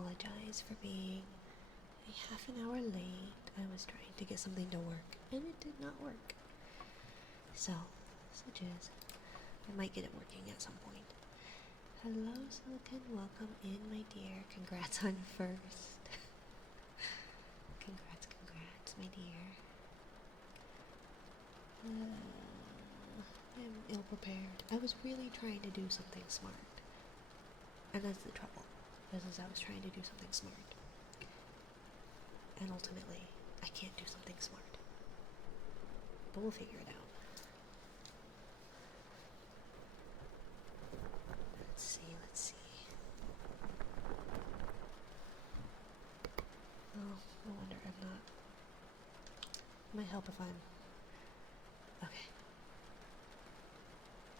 apologize for being a half an hour late. I was trying to get something to work, and it did not work. So, such is. I might get it working at some point. Hello, Silicon. Welcome in, my dear. Congrats on first. Congrats, my dear. I'm ill-prepared. I was really trying to do something smart. And that's the trouble. Is I was trying to do something smart. And ultimately, I can't do something smart. But we'll figure it out. Let's see. Oh, no wonder I'm not. It might help if I'm...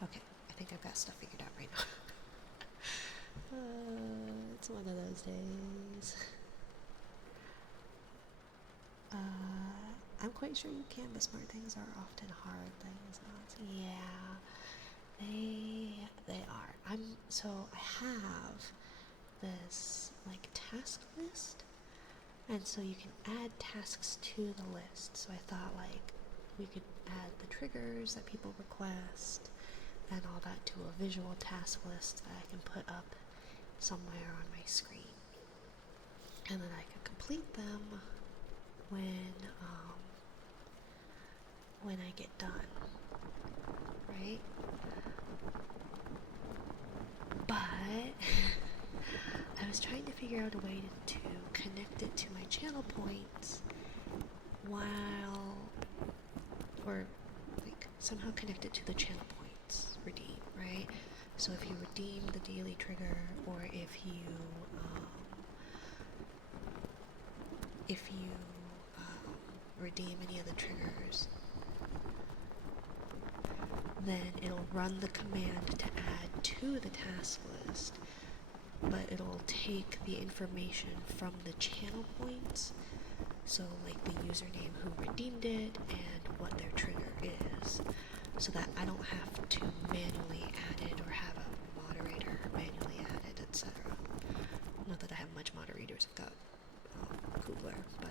Okay, I think I've got stuff figured out right now. It's one of those days. I'm quite sure you can, but smart things are often hard things. Yeah, they are. So I have this like task list, and so you can add tasks to the list. So I thought like we could add the triggers that people request and all that to a visual task list that I can put up somewhere on my screen, and then I can complete them when I get done, right? But I was trying to figure out a way to connect it to my channel points or like somehow connect it to the channel points redeem, right? So if you redeem the daily trigger, or if you redeem any of the triggers, then it'll run the command to add to the task list, but it'll take the information from the channel points, so like the username who redeemed it and what their trigger is, so that I don't have to manually add it or have a moderator manually add it, etc. Not that I have much moderators, I've got Googler, but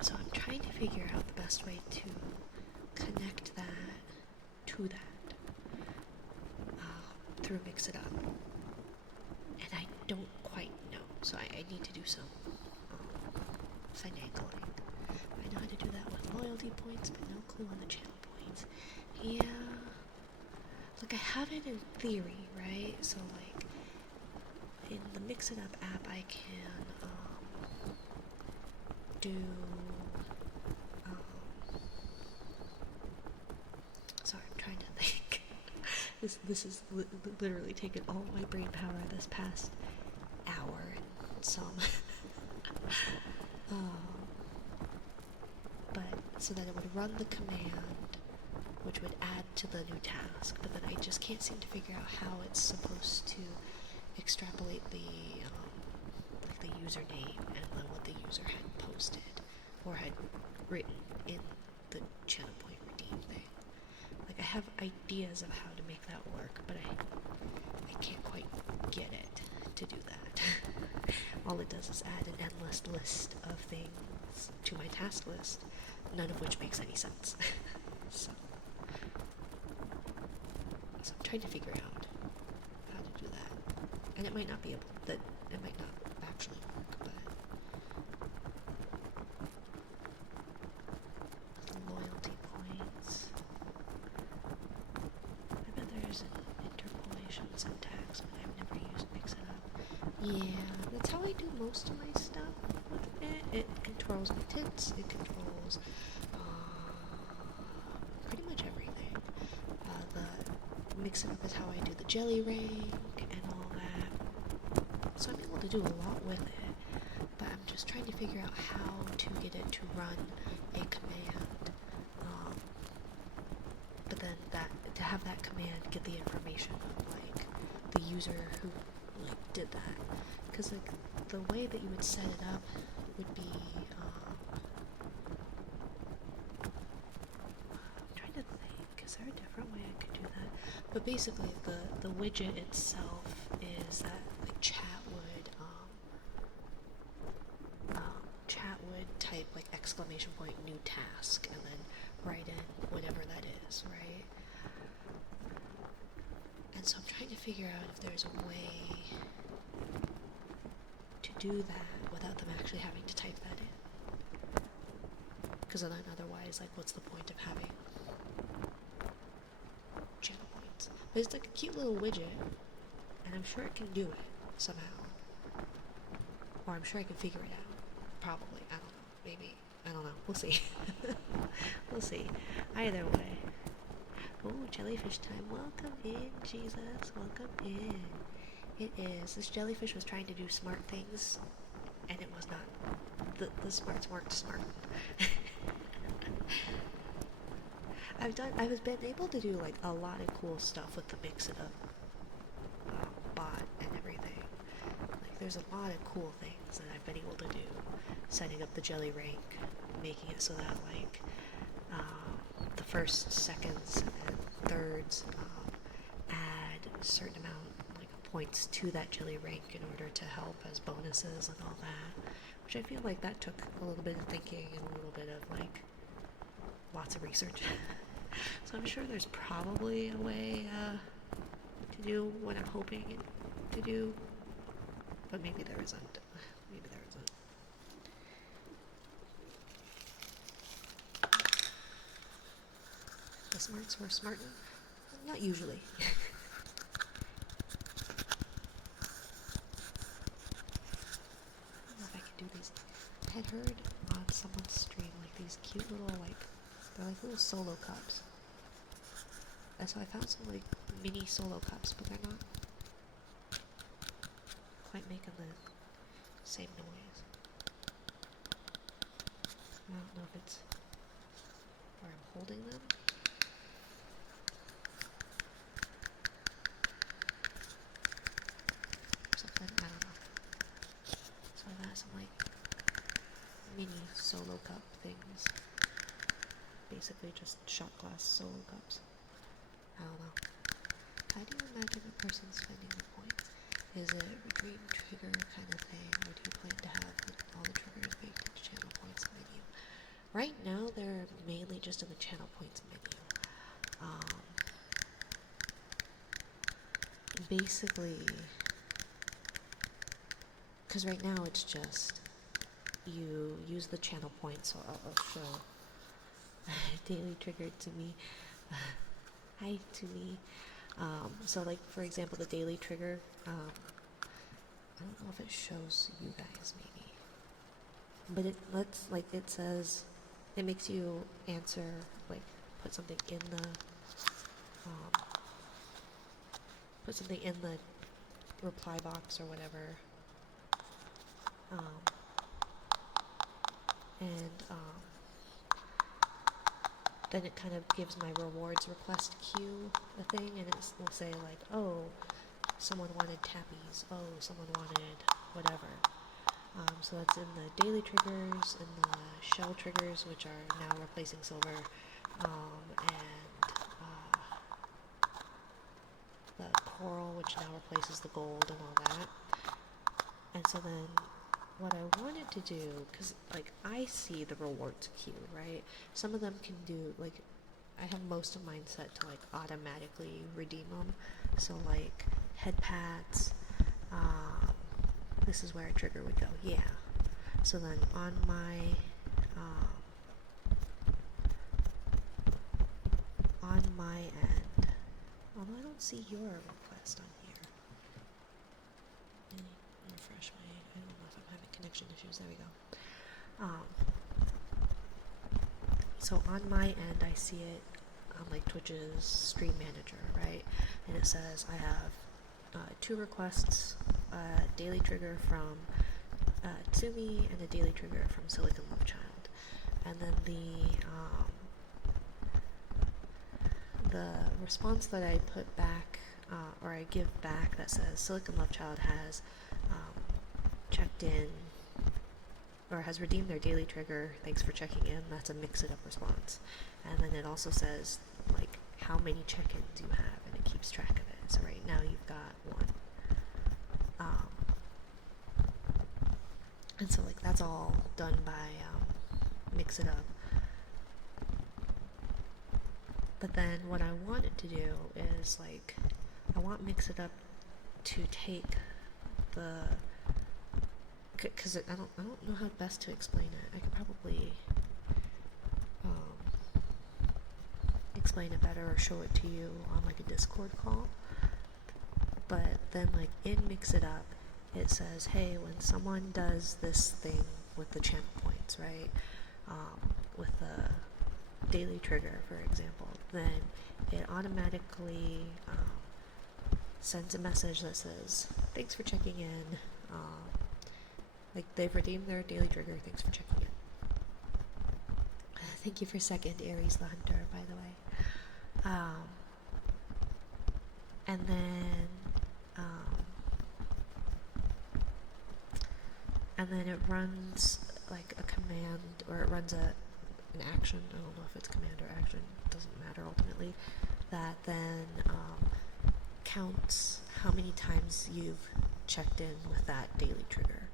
so I'm trying to figure out the best way to connect that to that through Mix It Up, and I don't quite know, so I need to do some finagling. I know how to do that with loyalty points, but no clue on the channel points. Yeah, like I have it in theory, right? So like in the Mix It Up app I can do sorry, I'm trying to think. This is literally taken all my brain power this past hour and some. But so that it would run the command, which would add to the new task, but then I just can't seem to figure out how it's supposed to extrapolate the username and then what the user had posted or had written in the channel point redeem thing. Like I have ideas of how to make that work, but I can't quite get it to do that. All it does is add an endless list of things to my task list, none of which makes any sense. So I'm trying to figure out how to do that, and it might not be able that it might not actually work, but loyalty points. I bet there's an interpolation syntax, but I've never used Mix It Up. Yeah, that's how I do most of my stuff with it. It controls my tints, it controls pretty much everything. The Mix It Up is how I do the jelly rank and all that. So I'm able to do a lot with it, but I'm just trying to figure out how to get it to run a command. But then to have that command get the information of like the user who like did that, because like the way that you would set it up would be I'm trying to think, is there a different way I could do that? But basically the widget itself is that like exclamation point new task and then write in whatever that is, right? And so I'm trying to figure out if there's a way to do that without them actually having to type that in. Because then otherwise, like, what's the point of having channel points? But it's like a cute little widget, and I'm sure it can do it somehow. Or I'm sure I can figure it out. Probably. I don't know. Maybe. I don't know. We'll see. We'll see. Either way. Oh, jellyfish time. Welcome in, Jesus. Welcome in. It is. This jellyfish was trying to do smart things, and it was not. The smarts weren't smart. I've been able to do like a lot of cool stuff with the mix-it up bot and everything. Like there's a lot of cool things that I've been able to do. Setting up the jelly rank, making it so that like the first, seconds, and thirds add a certain amount like points to that jelly rank in order to help as bonuses and all that. Which I feel like that took a little bit of thinking and a little bit of like lots of research. So I'm sure there's probably a way to do what I'm hoping to do, but maybe there isn't. Maybe there isn't. The smarts were smarting? Not usually. I don't know if I can do these. I had heard on someone's stream like these cute little they're like little solo cups. And so I found some like mini solo cups, but they're not quite making the same noise. I don't know if it's where I'm holding them. Something, I don't know. So I've got some like mini solo cup things. Basically just shot glass solo cups. I don't know. How do you imagine a person spending the points? Is it a dream trigger kind of thing, or do you plan to have all the triggers baked into channel points menu? Right now, they're mainly just in the channel points menu. Basically, because right now it's just you use the channel points, so I'll show daily triggered to me. Hi to me. So like for example the daily trigger, I don't know if it shows you guys maybe, but it says, it makes you answer, like put something in the reply box or whatever, then it kind of gives my rewards request queue a thing, and will say like, oh, someone wanted tappies, oh, someone wanted whatever. So that's in the daily triggers, in the shell triggers, which are now replacing silver, and the coral, which now replaces the gold and all that. And so then what I wanted to do, because like I see the rewards queue, right? Some of them can do, like, I have most of mine set to like automatically redeem them. So like head pats, this is where a trigger would go, yeah. So then on my end, although I don't see your request on here. Let me refresh my, I don't know if I'm having connection issues, there we go. So on my end I see it on like Twitch's stream manager, right? And it says I have 2 requests, a daily trigger from Tsumi and a daily trigger from Silicon Love Child. And then the response that I put back, or I give back, that says Silicon Love Child has checked in, or has redeemed their daily trigger, thanks for checking in, that's a mix-it-up response. And then it also says like how many check-ins you have, and it keeps track of it. So right now you've got 1. And so like that's all done by mix it up. But then what I wanted to do is like, I want mix it up to take the, because I don't know how best to explain it. I could probably explain it better or show it to you on like a Discord call. But then like in mix it up, it says, hey, when someone does this thing with the channel points, right? With the daily trigger, for example, then it automatically sends a message that says, thanks for checking in. Like they've redeemed their daily trigger, thanks for checking in. Thank you for second, Aries the Hunter, by the way. And then it runs like a command, or it runs an action, I don't know if it's command or action, it doesn't matter ultimately, that then counts how many times you've checked in with that daily trigger.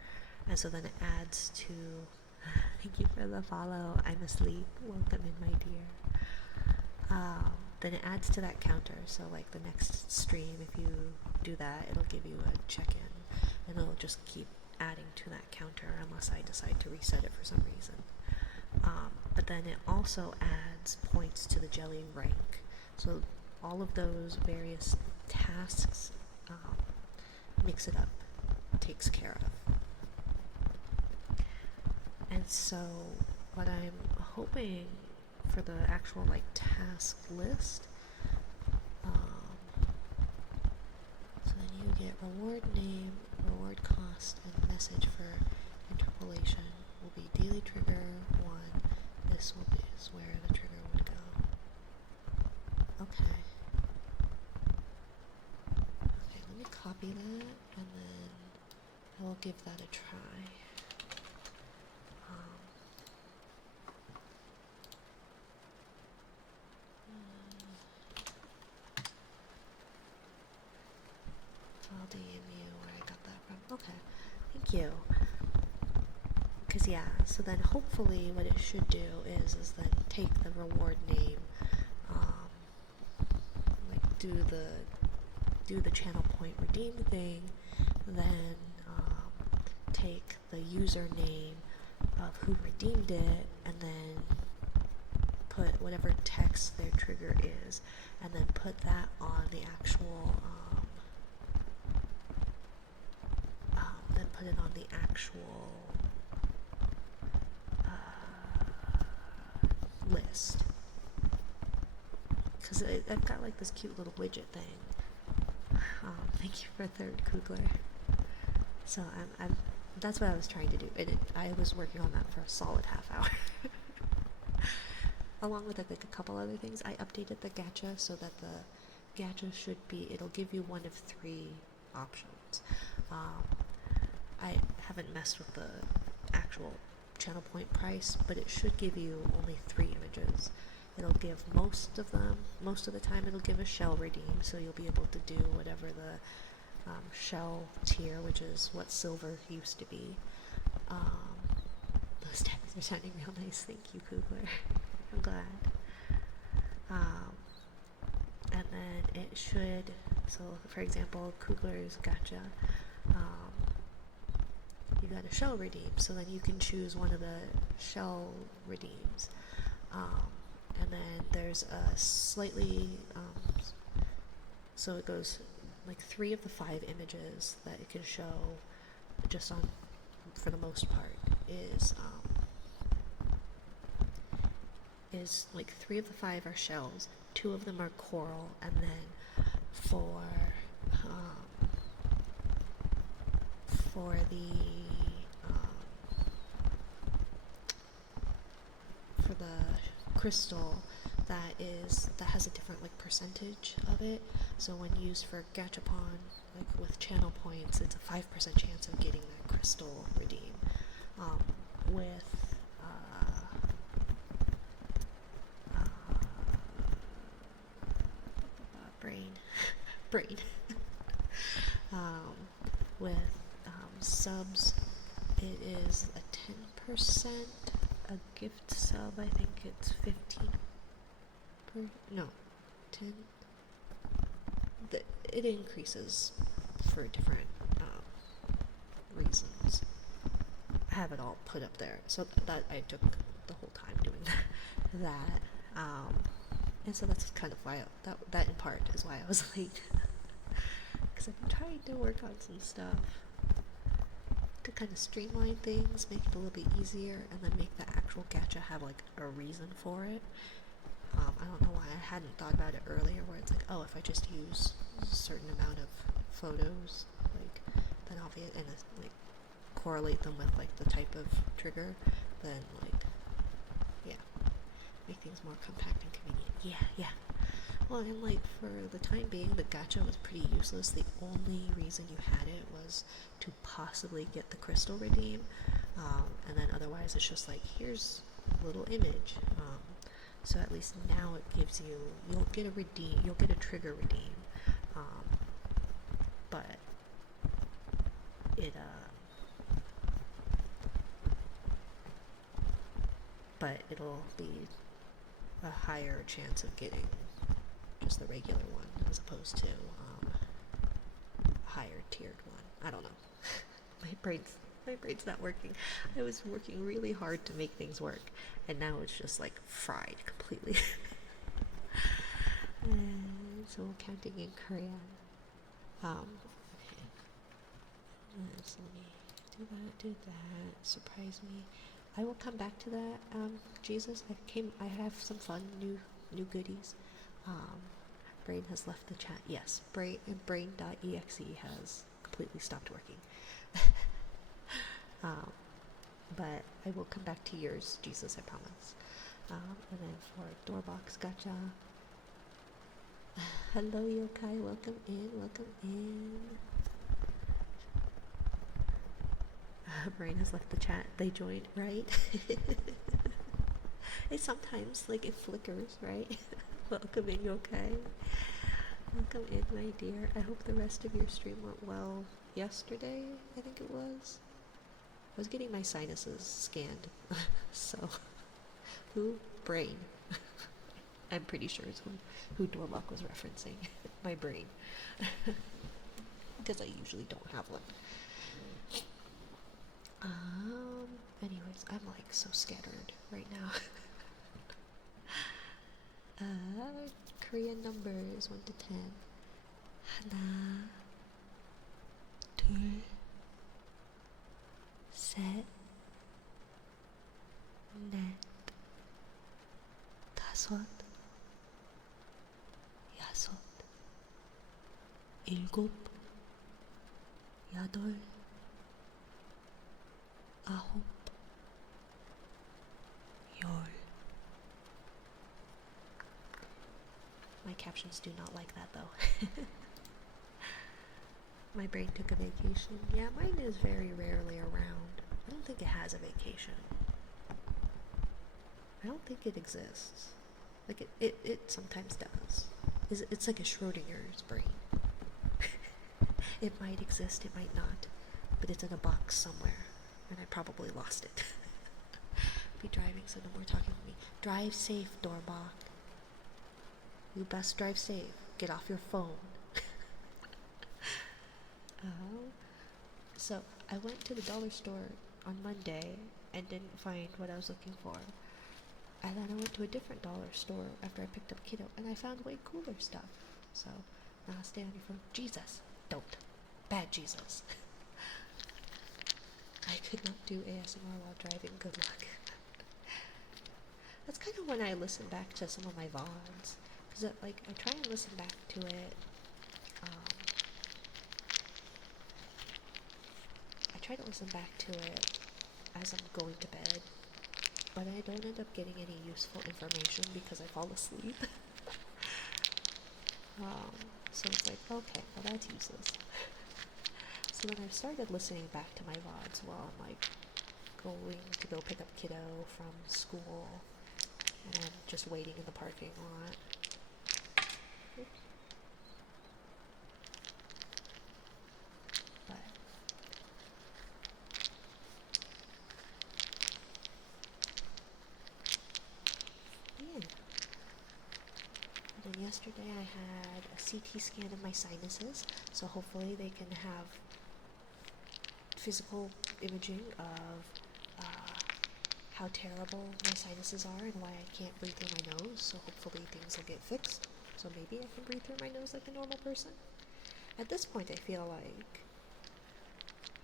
And so then it adds to, thank you for the follow, I'm asleep, welcome in my dear. Then it adds to that counter, so like the next stream, if you do that, it'll give you a check-in, and it'll just keep adding to that counter unless I decide to reset it for some reason. But then it also adds points to the jelly rank, so all of those various tasks, mix it up, takes care of. And so what I'm hoping for the actual like task list, so then you get reward name, reward cost, and message for interpolation will be daily trigger 1. This will be is where the trigger would go. Okay. Okay, let me copy that, and then I will give that a try. I'll DM you where I got that from. Okay, thank you. Because yeah, so then hopefully what it should do is then take the reward name, like do the channel point redeem thing, then take the username of who redeemed it, and then put whatever text their trigger is, and then put that on the actual put it on the actual list, because I've got like this cute little widget thing. Thank you for third, Kugler. So I'm that's what I was trying to do. I was working on that for a solid half hour. Along with like a couple other things, I updated the gacha so that the gacha should be, it'll give you one of 3 options. I haven't messed with the actual channel point price, but it should give you only 3 images. It'll give most of the time it'll give a shell redeem, so you'll be able to do whatever the shell tier, which is what silver used to be. Those tags are sounding real nice, thank you, Kugler. I'm glad. And then it should, so for example, Kugler's gacha, you got a shell redeem, so then you can choose one of the shell redeems. And then there's a slightly, so it goes like 3 of the 5 images that it can show just on, for the most part, is like 3 of the 5 are shells, 2 of them are coral, and then for the crystal, that has a different like percentage of it. So when used for gachapon, like with channel points, it's a 5% chance of getting that crystal redeem. With brain with subs, it is a 10% a gift sub, I think it's 15 per, no, 10. It increases for different reasons. I have it all put up there, so that I took the whole time doing that. And so that's kind of why that in part is why I was late, because I've been trying to work on some stuff to kind of streamline things, make it a little bit easier, and then make the actual gacha have like a reason for it. I don't know why I hadn't thought about it earlier, where it's like, oh, if I just use a certain amount of photos, like, then obviously, and like correlate them with like the type of trigger, then like, yeah, make things more compact and convenient. Yeah. Well, and like for the time being, the gacha was pretty useless. The only reason you had it was to possibly get the crystal redeem, and then otherwise it's just like, here's a little image. So at least now it gives you, you'll get a trigger redeem, but it'll be a higher chance of getting just the regular one as opposed to a higher tiered one. I don't know. my brain's not working. I was working really hard to make things work, and now it's just like fried completely. And so we're counting in Korean. Okay. So let me do that. Surprise me. I will come back to that. Jesus, I have some fun new goodies. Brain has left the chat. Yes, brain.exe has completely stopped working. But I will come back to yours, Jesus, I promise. And then for Doorbox Gacha. Hello, Yokai. Welcome in. Brain has left the chat. They joined, right? It sometimes, like, it flickers, right? Welcome in, Yokai. Welcome in, my dear. I hope the rest of your stream went well yesterday, I think it was. I was getting my sinuses scanned. So, who? Brain. I'm pretty sure is who Dorlock was referencing. My brain. Because I usually don't have one. Anyways, I'm like so scattered right now. Korean numbers 1 to 10. 하나, 둘, 셋, 넷, 다섯, 여섯, 일곱, 여덟, 아홉, 열. My captions do not like that though. My brain took a vacation. Yeah, mine is very rarely around. I don't think it has a vacation. I don't think it exists. Like it sometimes does. It's like a Schrodinger's brain. It might exist, it might not, but it's in a box somewhere, and I probably lost it. Be driving, so no more talking to me. Drive safe, Doorbach. You best drive safe. Get off your phone. So I went to the dollar store on Monday and didn't find what I was looking for. And then I went to a different dollar store after I picked up Kiddo, and I found way cooler stuff. So now stay on your phone. Jesus, don't. Bad Jesus. I could not do ASMR while driving. Good luck. That's kind of when I listen back to some of my VODs. Because like, I try and listen back to it. I try to listen back to it as I'm going to bed. But I don't end up getting any useful information because I fall asleep. So it's like, okay, well that's useless. So then I've started listening back to my VODs while I'm like going to go pick up Kiddo from school, and I'm just waiting in the parking lot. Oops. But yesterday I had a CT scan of my sinuses, so hopefully they can have physical imaging of how terrible my sinuses are and why I can't breathe through my nose, so hopefully things will get fixed. So maybe I can breathe through my nose like a normal person. At this point, I feel like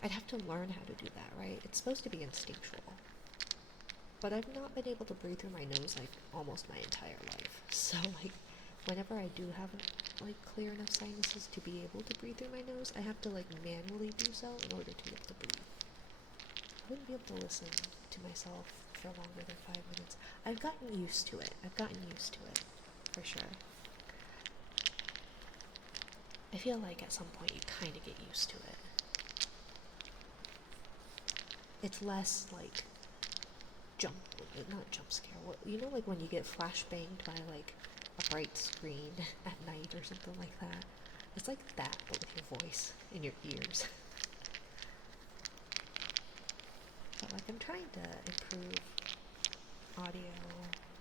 I'd have to learn how to do that, right? It's supposed to be instinctual. But I've not been able to breathe through my nose like almost my entire life. So like whenever I do have like clear enough sinuses to be able to breathe through my nose, I have to like manually do so in order to be able to breathe. I wouldn't be able to listen to myself for longer than 5 minutes. I've gotten used to it. For sure. I feel like at some point you kind of get used to it. It's less like not jump scare. Like when you get flashbanged by like a bright screen at night or something like that. It's like that, but with your voice in your ears. But like I'm trying to improve audio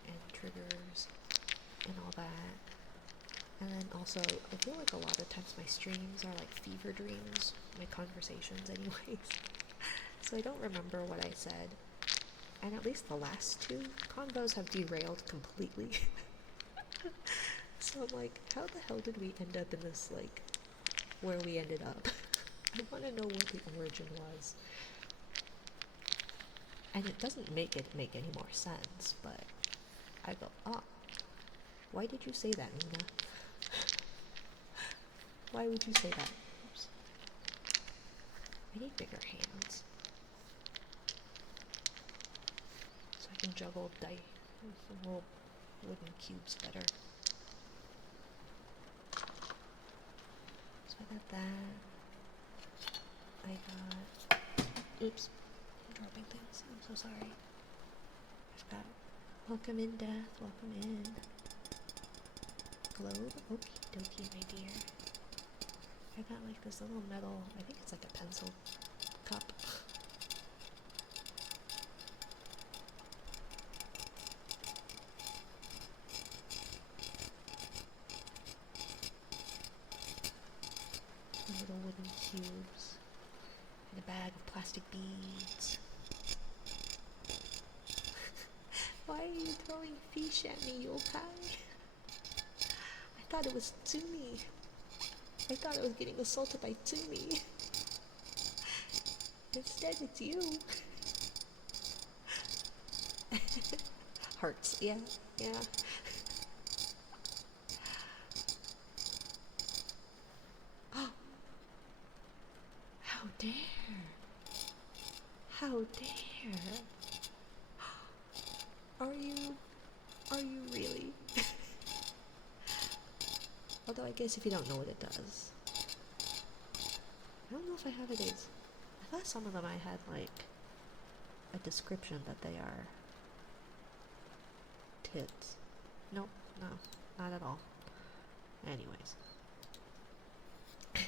and triggers and all that. And then also, I feel like a lot of times my streams are like fever dreams, my conversations anyways. So I don't remember what I said. And at least the last two convos have derailed completely. So I'm like, how the hell did we end up in this, like, where we ended up? I want to know what the origin was. And it doesn't make any more sense, but I go, oh, why did you say that, Nina? Why would you say that? Oops. I need bigger hands. So I can juggle little wooden cubes better. So I got that. I got... Oops. I'm dropping things. I'm so sorry. I've got welcome in, death. Welcome in. Globe. Okie dokie, my dear. I got like this little metal, I think it's like a pencil cup. Little wooden cubes. And a bag of plastic beads. Why are you throwing fish at me, yokai? I thought it was Tsumi. I thought I was getting assaulted by Tsumi. Instead, it's you. Hearts, yeah. How dare! How dare! Are you really? Although I guess if you don't know what it does. I don't know if I have it as... I thought some of them I had like a description that they are tits. Nope, no, not at all. Anyways. I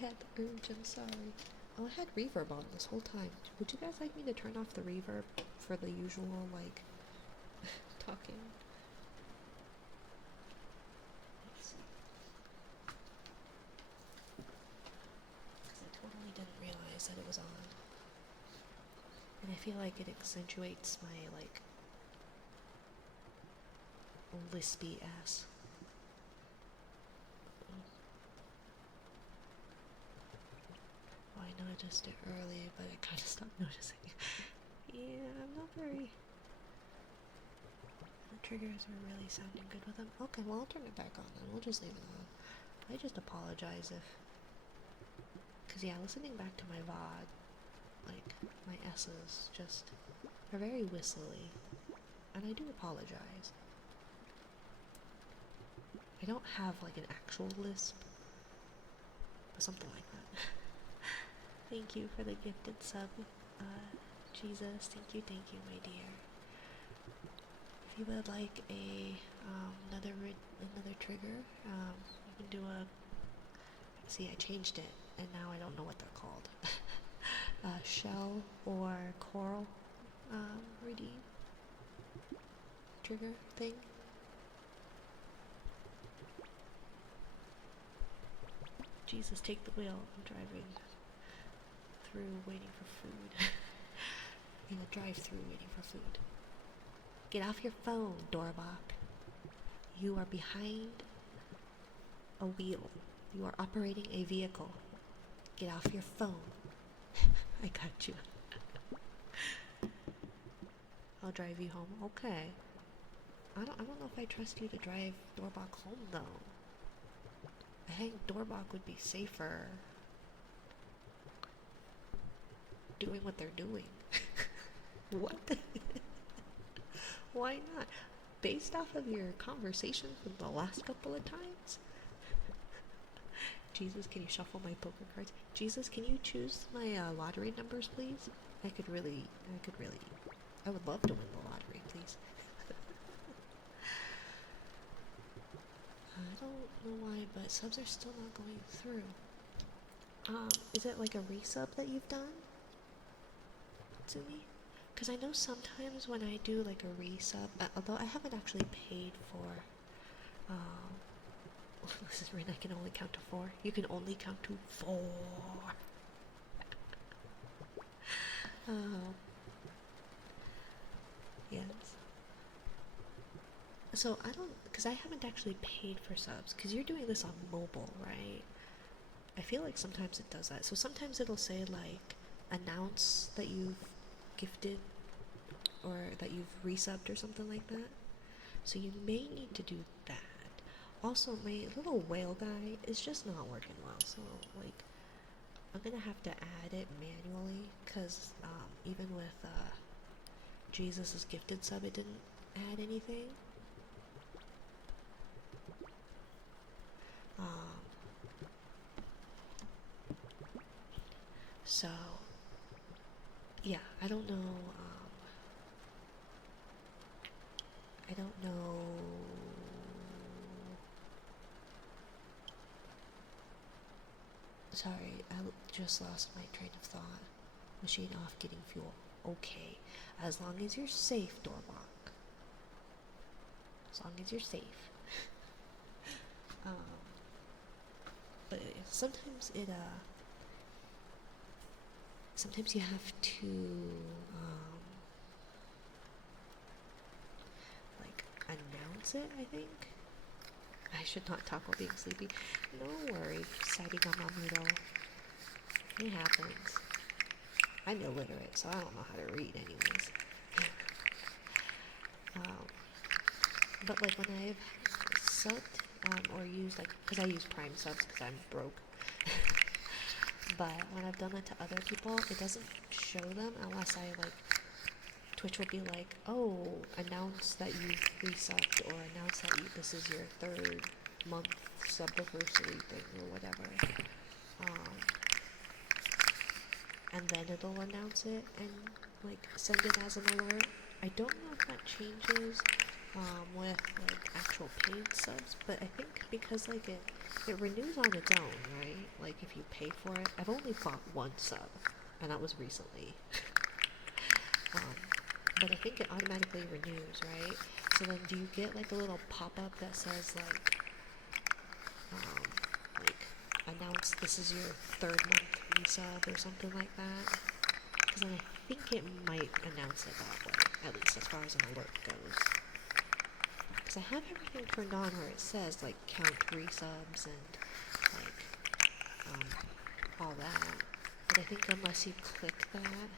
had the urge, I'm sorry. Oh, I had reverb on this whole time. Would you guys like me to turn off the reverb for the usual, like, talking? Let's see. Because I totally didn't realize that it was on. And I feel like it accentuates my, like, lispy ass. Well, I noticed it early, but I kind of stopped noticing. Yeah, I'm not very... The triggers are really sounding good with them. Okay, well, I'll turn it back on then. We'll just leave it on. I just apologize if... Because, yeah, listening back to my VOD, like, my S's just are very whistly. And I do apologize. I don't have, like, an actual lisp, but something like that. Thank you for the gifted sub, Jesus. Thank you, my dear. If you would like another trigger, you can do a... See, I changed it, and now I don't know what they're called. Shell or coral redeem trigger thing. Jesus, take the wheel. I'm driving through waiting for food. In a drive-through waiting for food. Get off your phone, Dorbach. You are behind a wheel. You are operating a vehicle. Get off your phone. I got you. I'll drive you home. Okay. I don't know if I trust you to drive Dorbach home though. I think Dorbach would be safer doing what they're doing. What? Why not? Based off of your conversation from the last couple of times? Jesus, can you shuffle my poker cards? Jesus, can you choose my lottery numbers, please? I would love to win the lottery, please. I don't know why, but subs are still not going through. Is it like a resub that you've done to me? Because I know sometimes when I do like a resub, although I haven't actually paid for, this is when I can only count to 4. You can only count to 4. Yes. So I don't, because I haven't actually paid for subs, because you're doing this on mobile, right? I feel like sometimes it does that. So sometimes it'll say like, announce that you've gifted or that you've resubbed or something like that. So you may need to do that. Also, my little whale guy is just not working well, so like I'm gonna have to add it manually, because even with Jesus' gifted sub, it didn't add anything. So yeah, I don't know. I don't know. Sorry, I just lost my train of thought. Machine off, getting fuel. Okay, as long as you're safe, Dorbach. As long as you're safe. But sometimes it sometimes you have to like announce it, I think. I should not talk while being sleepy. No worry, deciding on my middle. It happens. I'm illiterate, so I don't know how to read anyways. But like when I've subbed or used, like, because I use Prime subs because I'm broke. But when I've done that to other people, it doesn't show them unless I like, Twitch will be like, oh, announce that you've resubbed, or announce that this is your 3rd month subiversary thing, or whatever. And then it'll announce it and like send it as an alert. I don't know if that changes with like actual paid subs, but I think because like it renews on its own, right? Like if you pay for it. I've only bought 1 sub, and that was recently. But I think it automatically renews, right? So then do you get like a little pop-up that says like announce this is your 3rd month resub or something like that? Because then I think it might announce it that way, at least as far as an alert goes. Because I have everything turned on where it says like count resubs and like all that. But I think unless you click that,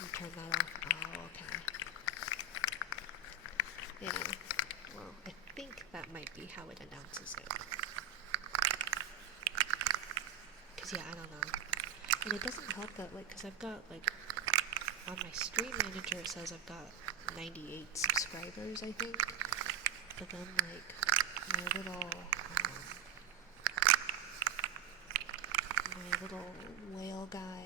you turn that off. Oh, okay. Yeah. Well, I think that might be how it announces it. Because, yeah, I don't know. And it doesn't help that, like, because I've got, like, on my stream manager it says I've got 98 subscribers, I think. But then, like, my little whale guy,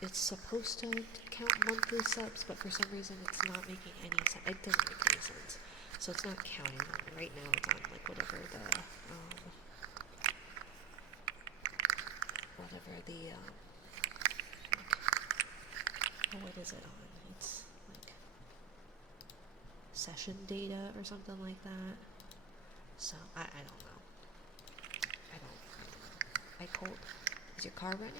it's supposed to count monthly subs, but for some reason it's not making any sense. It doesn't make any sense. So it's not counting them. Right now it's on like whatever the what is it on? It's like session data or something like that. So I don't know. I don't know. I told, is your car running?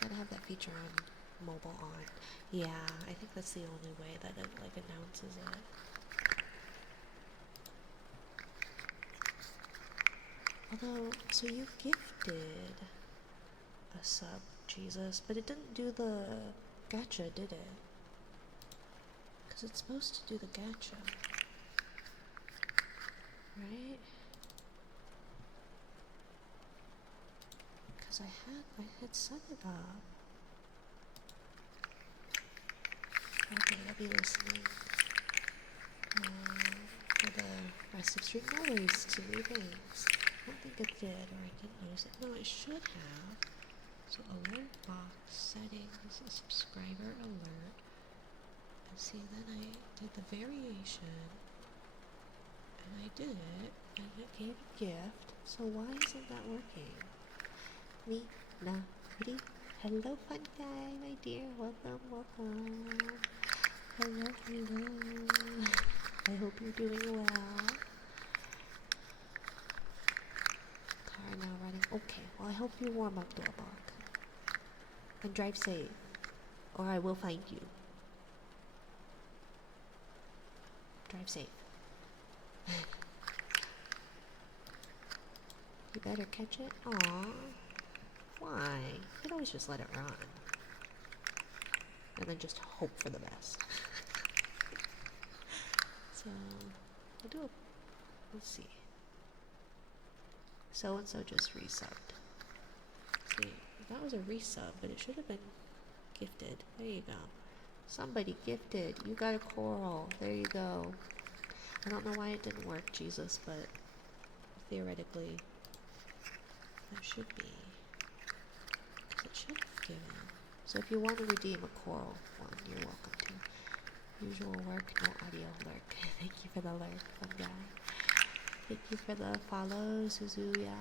Gotta have that feature on mobile on. Yeah, I think that's the only way that it like announces it. Although, so you gifted a sub, Jesus, but it didn't do the gacha, did it? Because it's supposed to do the gacha, right? Because I had set it up. Okay, I'll be listening for the rest of stream. No worries, to new things. I don't think it did, or I didn't use it. No, it should have. So alert box settings, a subscriber alert. And see, then I did the variation, and I did it, and it gave a gift. So why isn't that working? Me, nah, Woody. Hello, fun guy, my dear. Welcome, welcome. Hello, hello. I hope you're doing well. Car now running. Okay, well I hope you warm up, Doorbok. And drive safe, or I will find you. Drive safe. You better catch it. Aww. Why? You could always just let it run. And then just hope for the best. So, I'll do a... Let's see. So-and-so just resubbed. See, that was a resub, but it should have been gifted. There you go. Somebody gifted. You got a coral. There you go. I don't know why it didn't work, Jesus, but theoretically, that should be. Because it should have given. So if you want to redeem a coral one, you're welcome to. Usual work, no audio lurk. Thank you for the lurk, fun guy. Thank you for the follow, Suzuya.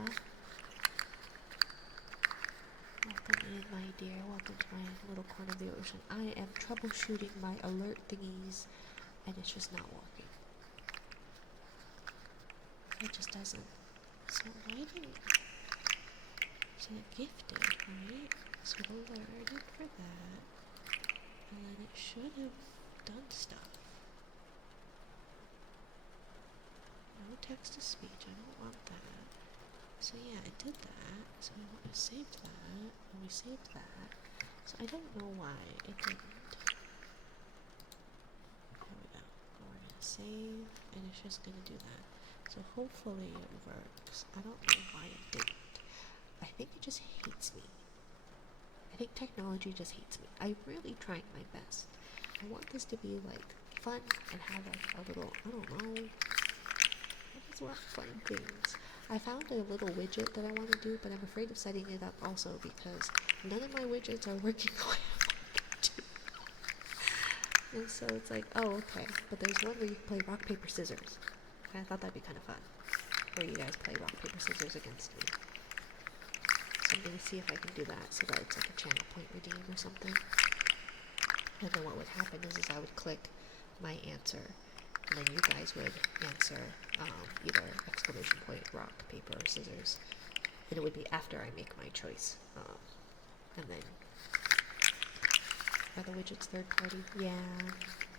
Welcome in, my dear. Welcome to my little corner of the ocean. I am troubleshooting my alert thingies, and it's just not working. It just doesn't. So why didn't... So it gifted, right? So it alerted for that, and then it should have done stuff. No text to speech, I don't want that. So yeah, it did that, so we want to save that, and we saved that. So I don't know why it didn't. There we go. We're gonna save, and it's just gonna do that. So hopefully it works. I don't know why it didn't. I think it just hates me. I think technology just hates me. I'm really trying my best. I want this to be like fun and have like a little, I don't know, it's a lot of fun things. I found a little widget that I want to do, but I'm afraid of setting it up also because none of my widgets are working the way I want them to. And so it's like, oh, okay. But there's one where you can play rock, paper, scissors. And I thought that'd be kind of fun. Where you guys play rock, paper, scissors against me. So I'm going to see if I can do that so that it's like a channel point redeem or something. And then what would happen is I would click my answer, and then you guys would answer either exclamation point, rock, paper, or scissors. And it would be after I make my choice. And then, are the widgets third party? Yeah,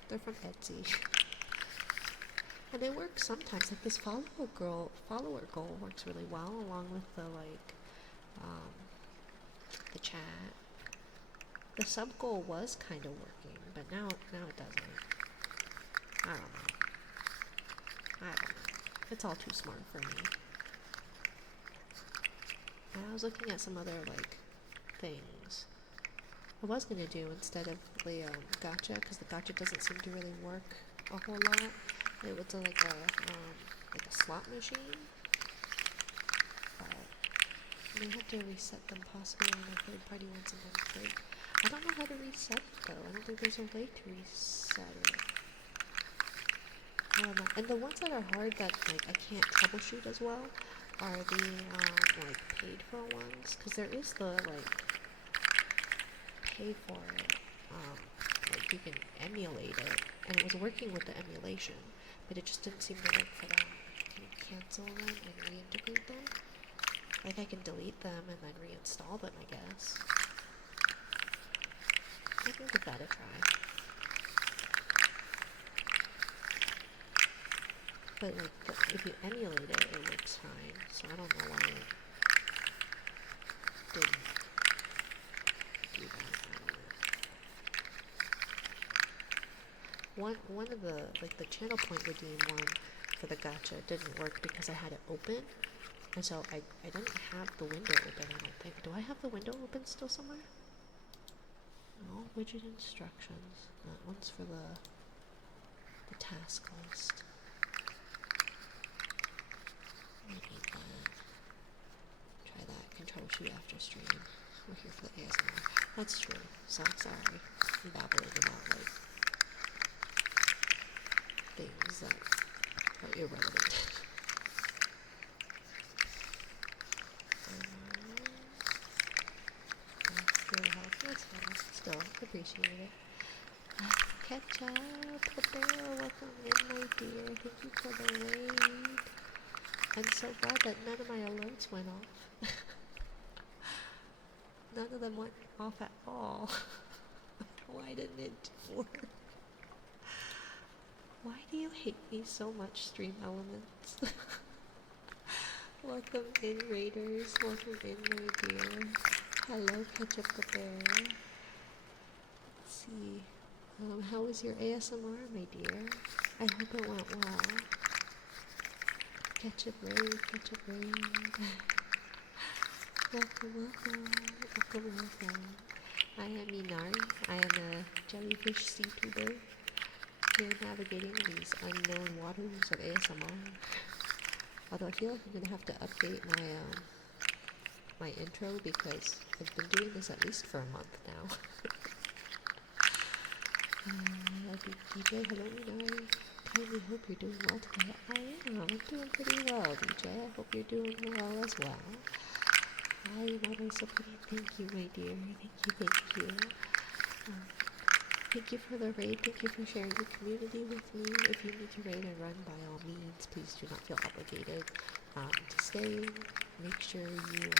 they're from Etsy. And they work sometimes, like this follower goal works really well along with the the chat. The sub goal was kind of working, but now it doesn't. I don't know. It's all too smart for me. And I was looking at some other like things. I was gonna do instead of the gacha, because the gacha doesn't seem to really work a whole lot. It was like a slot machine. But I have to reset them possibly on the third-party ones and then break. I don't know how to reset it though. I don't think there's a way to reset it. I don't know. And the ones that are hard that like I can't troubleshoot as well are the like paid for ones, because there is the like pay for it. Like you can emulate it, and it was working with the emulation, but it just didn't seem to work for that. Can you cancel them and reintegrate them. Like I can delete them and then reinstall them, I guess. I can give that a try. But like, if you emulate it, it works fine. So I don't know why it didn't do that. One of the, like the channel point redeem one for the gacha didn't work because I had it open. And so I didn't have the window open, I don't think. Do I have the window open still somewhere? No, widget instructions. That one's for the task list. I need that. Try that. Can troubleshoot after stream. We're here for the ASMR. That's true. So sorry. I'm babbling about like things that are irrelevant. That's fine. Still appreciate it. Ketchup, the bear, welcome in, my dear. Thank you for the raid. I'm so glad that none of my alerts went off. None of them went off at all. Why didn't it work? Why do you hate me so much, Stream Elements? Welcome in, Raiders. Welcome in, my dear. Hello, Ketchup the bear. Let's see. How was your ASMR, my dear? I hope it went well. Ketchup raid, ketchup raid. Welcome, welcome. I am Inari. I am a jellyfish CTuber here navigating these unknown waters of ASMR. Although I feel like I'm gonna have to update my intro because I've been doing this at least for a month now. DJ, hello, Minari. Kindly hope you're doing well today. I am. I'm doing pretty well, DJ. I hope you're doing well as well. Hi, you're always so pretty. Thank you, my dear. Thank you. Thank you for the raid. Thank you for sharing your community with me. If you need to raid and run, by all means, please do not feel obligated to stay. Make sure you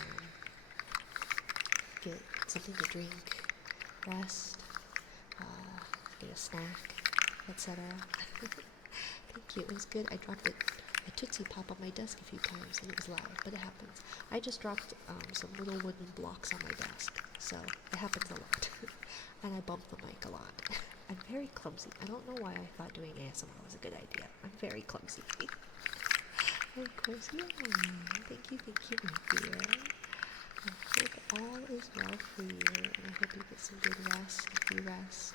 get something to drink, rest, get a snack, etc. Thank you. It was good. I dropped a Tootsie Pop on my desk a few times and it was loud, but it happens. I just dropped some little wooden blocks on my desk, so it happens a lot. And I bumped the mic a lot. I'm very clumsy. I don't know why I thought doing ASMR was a good idea. I'm very clumsy. Of course, yeah. Thank you, my dear. I hope all is well for you, and I hope you get some good rest if you rest.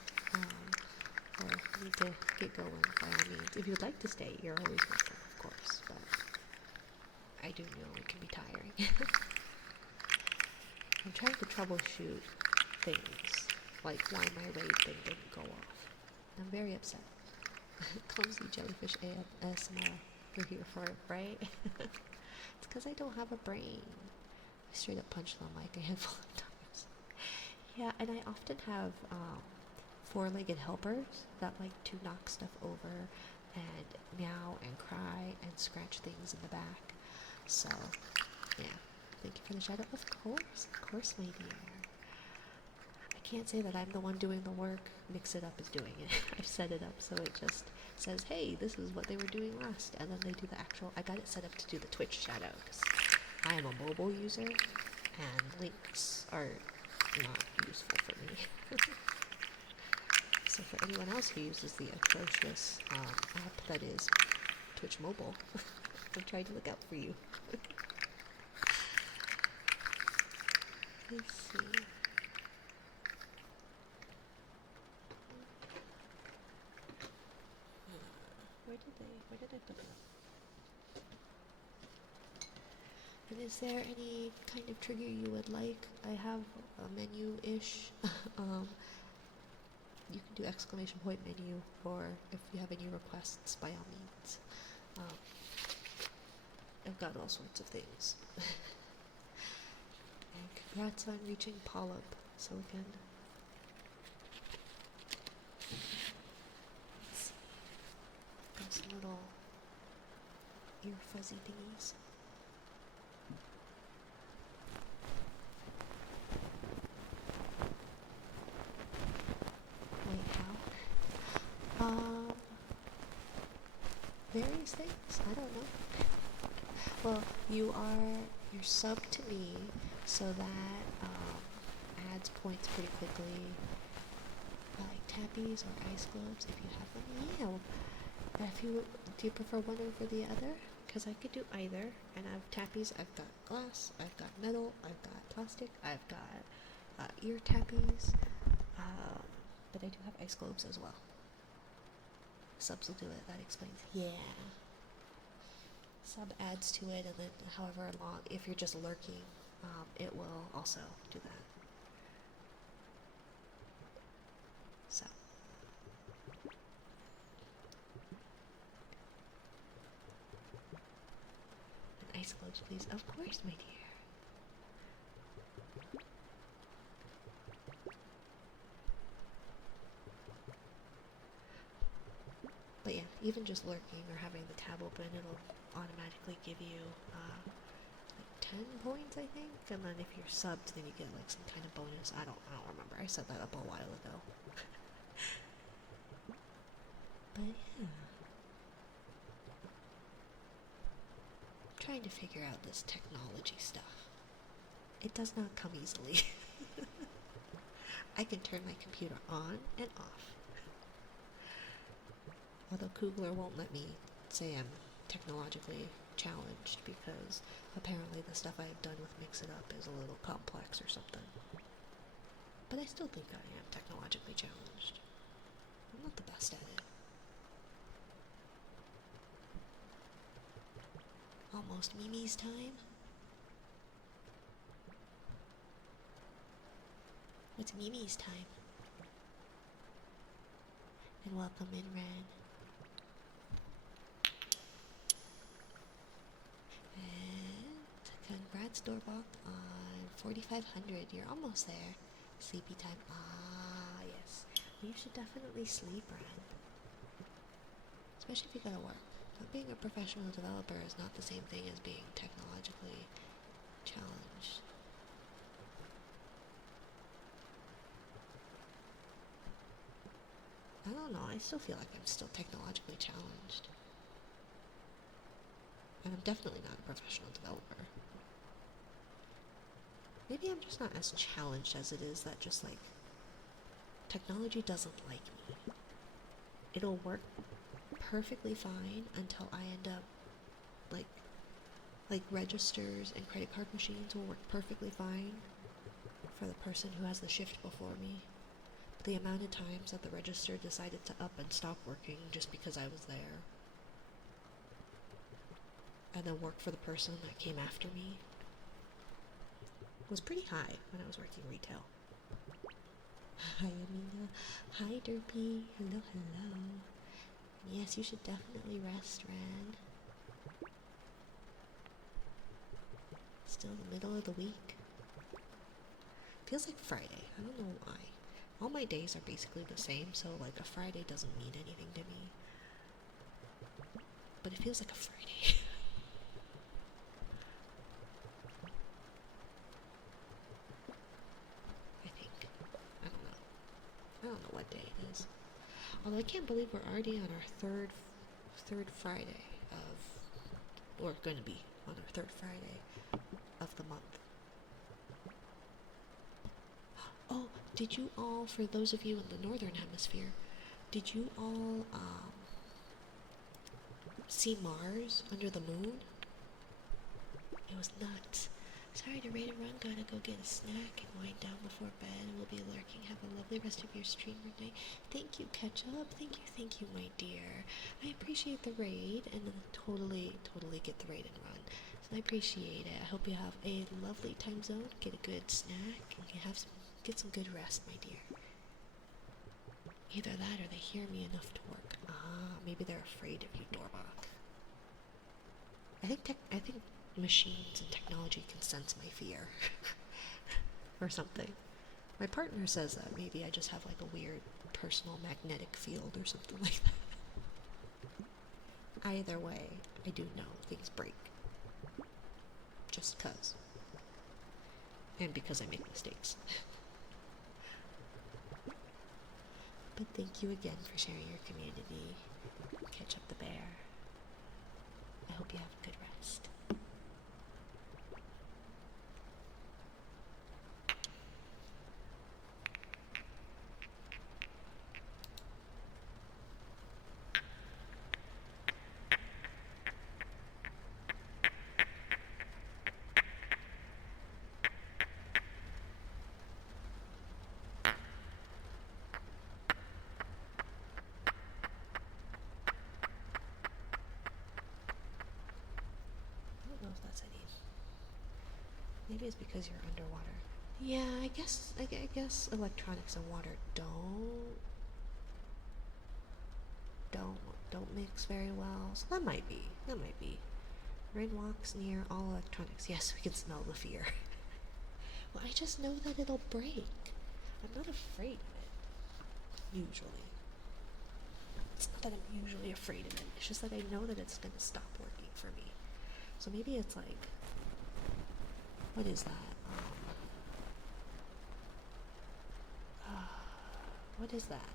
Or need to get going, by all means. If you'd like to stay, you're always welcome, of course, but I do know it can be tiring. I'm trying to troubleshoot things, like why my raid thing didn't go off. I'm very upset. Clumsy jellyfish ASMR, you're here for it, right? It's because I don't have a brain. I straight up punched the mic a handful of times. Yeah, and I often have, four-legged helpers that like to knock stuff over and meow and cry and scratch things in the back. So, yeah. Thank you for the shadow. Of course, my dear. I can't say that I'm the one doing the work. Mix It Up is doing it. I've set it up so it just says, hey, this is what they were doing last. And then they do the actual, I got it set up to do the Twitch shadow because I am a mobile user and links are not useful for me. So for anyone else who uses the atrocious app that is Twitch Mobile, I'm trying to look out for you. Let's see. Where did I put it? And is there any kind of trigger you would like? I have a menu-ish. You can do exclamation point menu, or if you have any requests, by all means. I've got all sorts of things. And congrats on reaching Polyp, Silicon. Let's see. Got some little ear fuzzy thingies. Wait, how? Various things. I don't know. Well, you're sub to me, so that adds points pretty quickly. Like tappies or ice globes, if you have them. Yeah. Do you prefer one over the other? Because I could do either. And I have tappies. I've got glass. I've got metal. I've got plastic. I've got ear tappies. But I do have ice globes as well. Subs will do it. That explains. Yeah. Sub adds to it, and then however long, if you're just lurking, it will also do that. So. An ice globes, please. Of course, my dear. But yeah, even just lurking or having the tab open, it'll automatically give you like 10 points, I think. And then if you're subbed, then you get like some kind of bonus. I don't remember. I set that up a while ago. But yeah. I'm trying to figure out this technology stuff. It does not come easily. I can turn my computer on and off. Although Kugler won't let me say I'm technologically challenged because apparently the stuff I've done with Mix It Up is a little complex or something. But I still think I am technologically challenged. I'm not the best at it. Almost Mimi's time. What's Mimi's time? And welcome in, Ren. And congrats, Doorbok, on 4,500. You're almost there. Sleepy time. Ah, yes. You should definitely sleep, Ren. Especially if you gotta work. But being a professional developer is not the same thing as being technologically challenged. I don't know, I still feel like I'm still technologically challenged. And I'm definitely not a professional developer. Maybe I'm just not as challenged as it is that just like technology doesn't like me. It'll work perfectly fine until I end up like registers and credit card machines will work perfectly fine for the person who has the shift before me. But the amount of times that the register decided to up and stop working just because I was there, and then work for the person that came after me, was pretty high when I was working retail. Hi, Amina. Hi, Derpy. Hello, hello. Yes, you should definitely rest, Ren. Still the middle of the week. Feels like Friday. I don't know why. All my days are basically the same, so like a Friday doesn't mean anything to me. But it feels like a Friday. I think. I don't know. I don't know what day it is. Although I can't believe we're already on our third Friday of, or going to be on our third Friday of the month. Oh, did you all, for those of you in the northern hemisphere, did you all see Mars under the moon? It was nuts. Sorry to raid and run, gotta go get a snack and wind down before bed. We'll be lurking. Have a lovely rest of your stream or night. Thank you, Catch Up. Thank you, my dear. I appreciate the raid, and totally get the raid and run. So I appreciate it. I hope you have a lovely time zone, get a good snack, and get some good rest, my dear. Either that or they hear me enough to work. Ah, maybe they're afraid of you, Doorbok. I think machines and technology can sense my fear. Or something. My partner says that maybe I just have like a weird personal magnetic field or something like that. Either way, I do know things break. Just cause. And because I make mistakes. But thank you again for sharing your community. Catch up the bear. I hope you have a good rest. I don't know if that's any. Maybe it's because you're underwater. Yeah, I guess electronics and water don't don't mix very well. So that might be. That might be. Rin walks near all electronics. Yes, we can smell the fear. Well, I just know that it'll break. I'm not afraid of it. Usually. It's not that I'm usually afraid of it. It's just that I know that it's gonna stop working for me. So maybe it's like, what is that? What is that?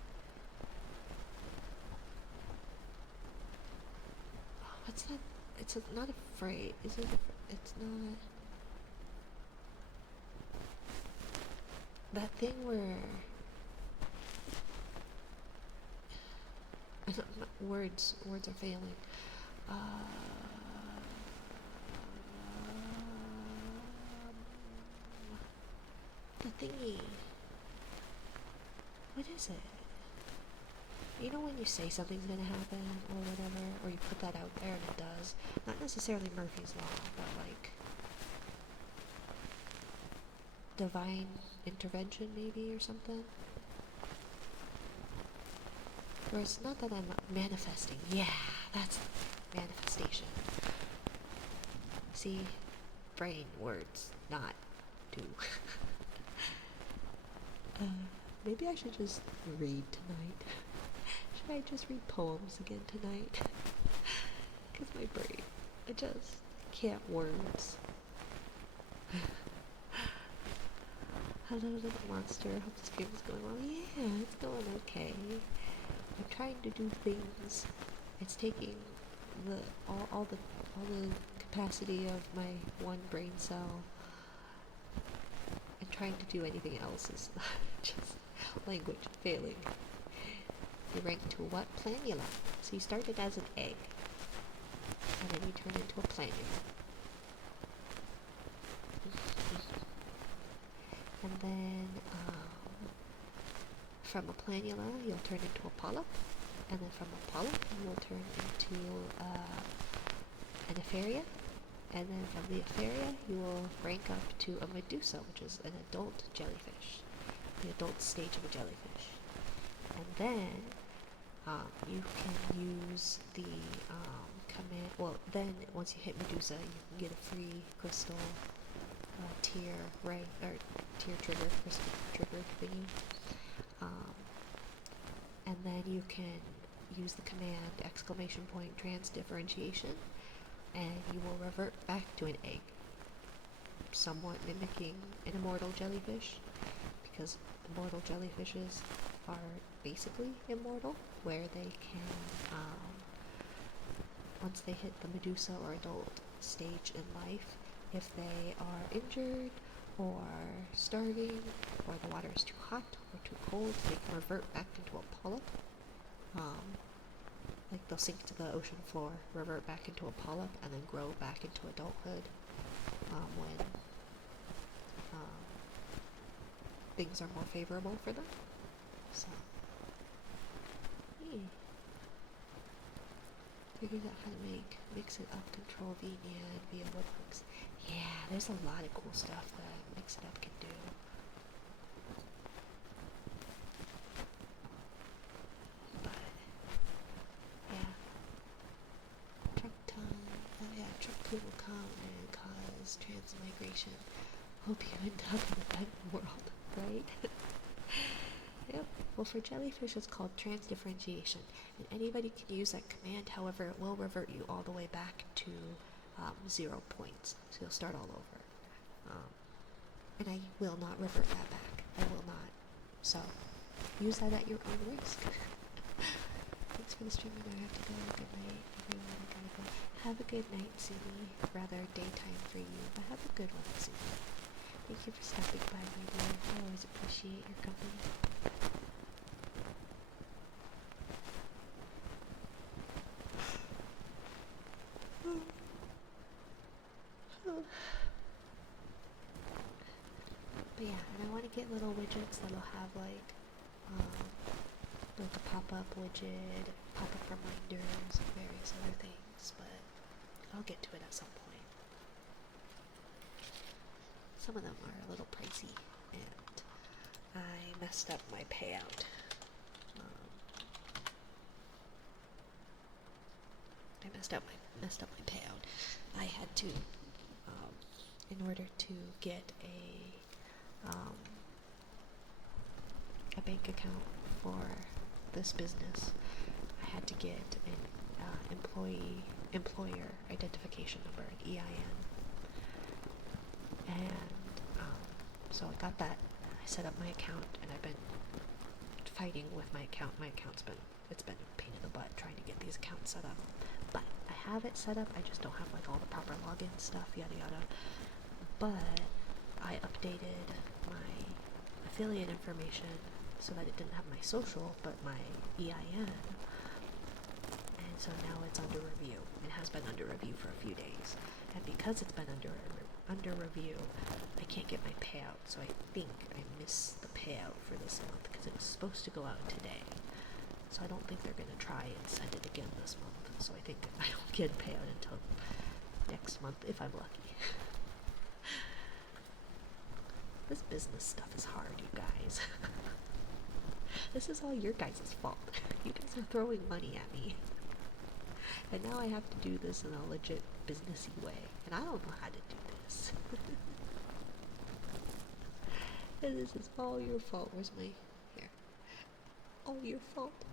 What's that? It's not afraid. Is it? It's not. That thing where words are failing. Uh, the thingy. What is it? You know when you say something's gonna happen or whatever, or you put that out there and it does? Not necessarily Murphy's Law, but like divine intervention maybe or something? Or it's not that I'm manifesting. Yeah, that's manifestation. See? Brain, words, not do. Maybe I should just read tonight. Should I just read poems again tonight? Because my brain, I just can't words. Hello, little monster. Hope this game is going well. Yeah, it's going okay. I'm trying to do things. It's taking all the capacity of my one brain cell. And trying to do anything else is just language failing. You rank to what? Planula. So you started as an egg, and then you turn into a planula. And then from a planula you'll turn into a polyp, and then from a polyp you will turn into an epheria, and then from the epheria you will rank up to a medusa, which is an adult jellyfish, the adult stage of a jellyfish. And then you can use the command. Well, then once you hit Medusa, you can get a free crystal tier rank or tier trigger, crystal trigger thingy. And then you can use the command !transdifferentiation, and you will revert back to an egg, somewhat mimicking an immortal jellyfish, because immortal jellyfishes are basically immortal, where they can, once they hit the Medusa or adult stage in life, if they are injured or starving, or the water is too hot or too cold, they can revert back into a polyp. Like they'll sink to the ocean floor, revert back into a polyp, and then grow back into adulthood when things are more favorable for them. So, figured out how to mix it up, control V and via woodworks. Yeah, there's a lot of cool stuff that Mix It Up can do. But, yeah. Truck time. Oh yeah, truck poo will come and cause transmigration. Hope you end up in a better world, right? Yep. Well, for jellyfish, it's called transdifferentiation, and anybody can use that command. However, it will revert you all the way back to 0 points, so you'll start all over. And I will not revert that back. I will not. So, use that at your own risk. Thanks for the streaming. I have to go. Good night, everyone. I gotta go. Have a good night, Sumi. Rather daytime for you, but have a good one, Sumi. Thank you for stopping by, my dear. I always appreciate your company. But yeah, and I want to get little widgets that'll have like a pop-up widget, pop-up reminders, and various other things, but I'll get to it at some point. Some of them are a little pricey, and I messed up my payout. I messed up my payout. I had to, in order to get a bank account for this business, I had to get an employer identification number, an EIN, and so I got that. I set up my account, and I've been fighting with my account. It's been a pain in the butt trying to get these accounts set up, but I have it set up. I just don't have like all the proper login stuff, yada yada. But I updated my affiliate information so that it didn't have my social but my EIN, and so now it's under review. It has been under review for a few days, and because it's been under review, I can't get my payout. So I think I missed the payout for this month because it was supposed to go out today. So I don't think they're gonna try and send it again this month. So I think I don't get a payout until next month if I'm lucky. This business stuff is hard, you guys. This is all your guys' fault. You guys are throwing money at me. And now I have to do this in a legit businessy way. And I don't know how to do this. And this is all your fault. Where's my hair? All your fault.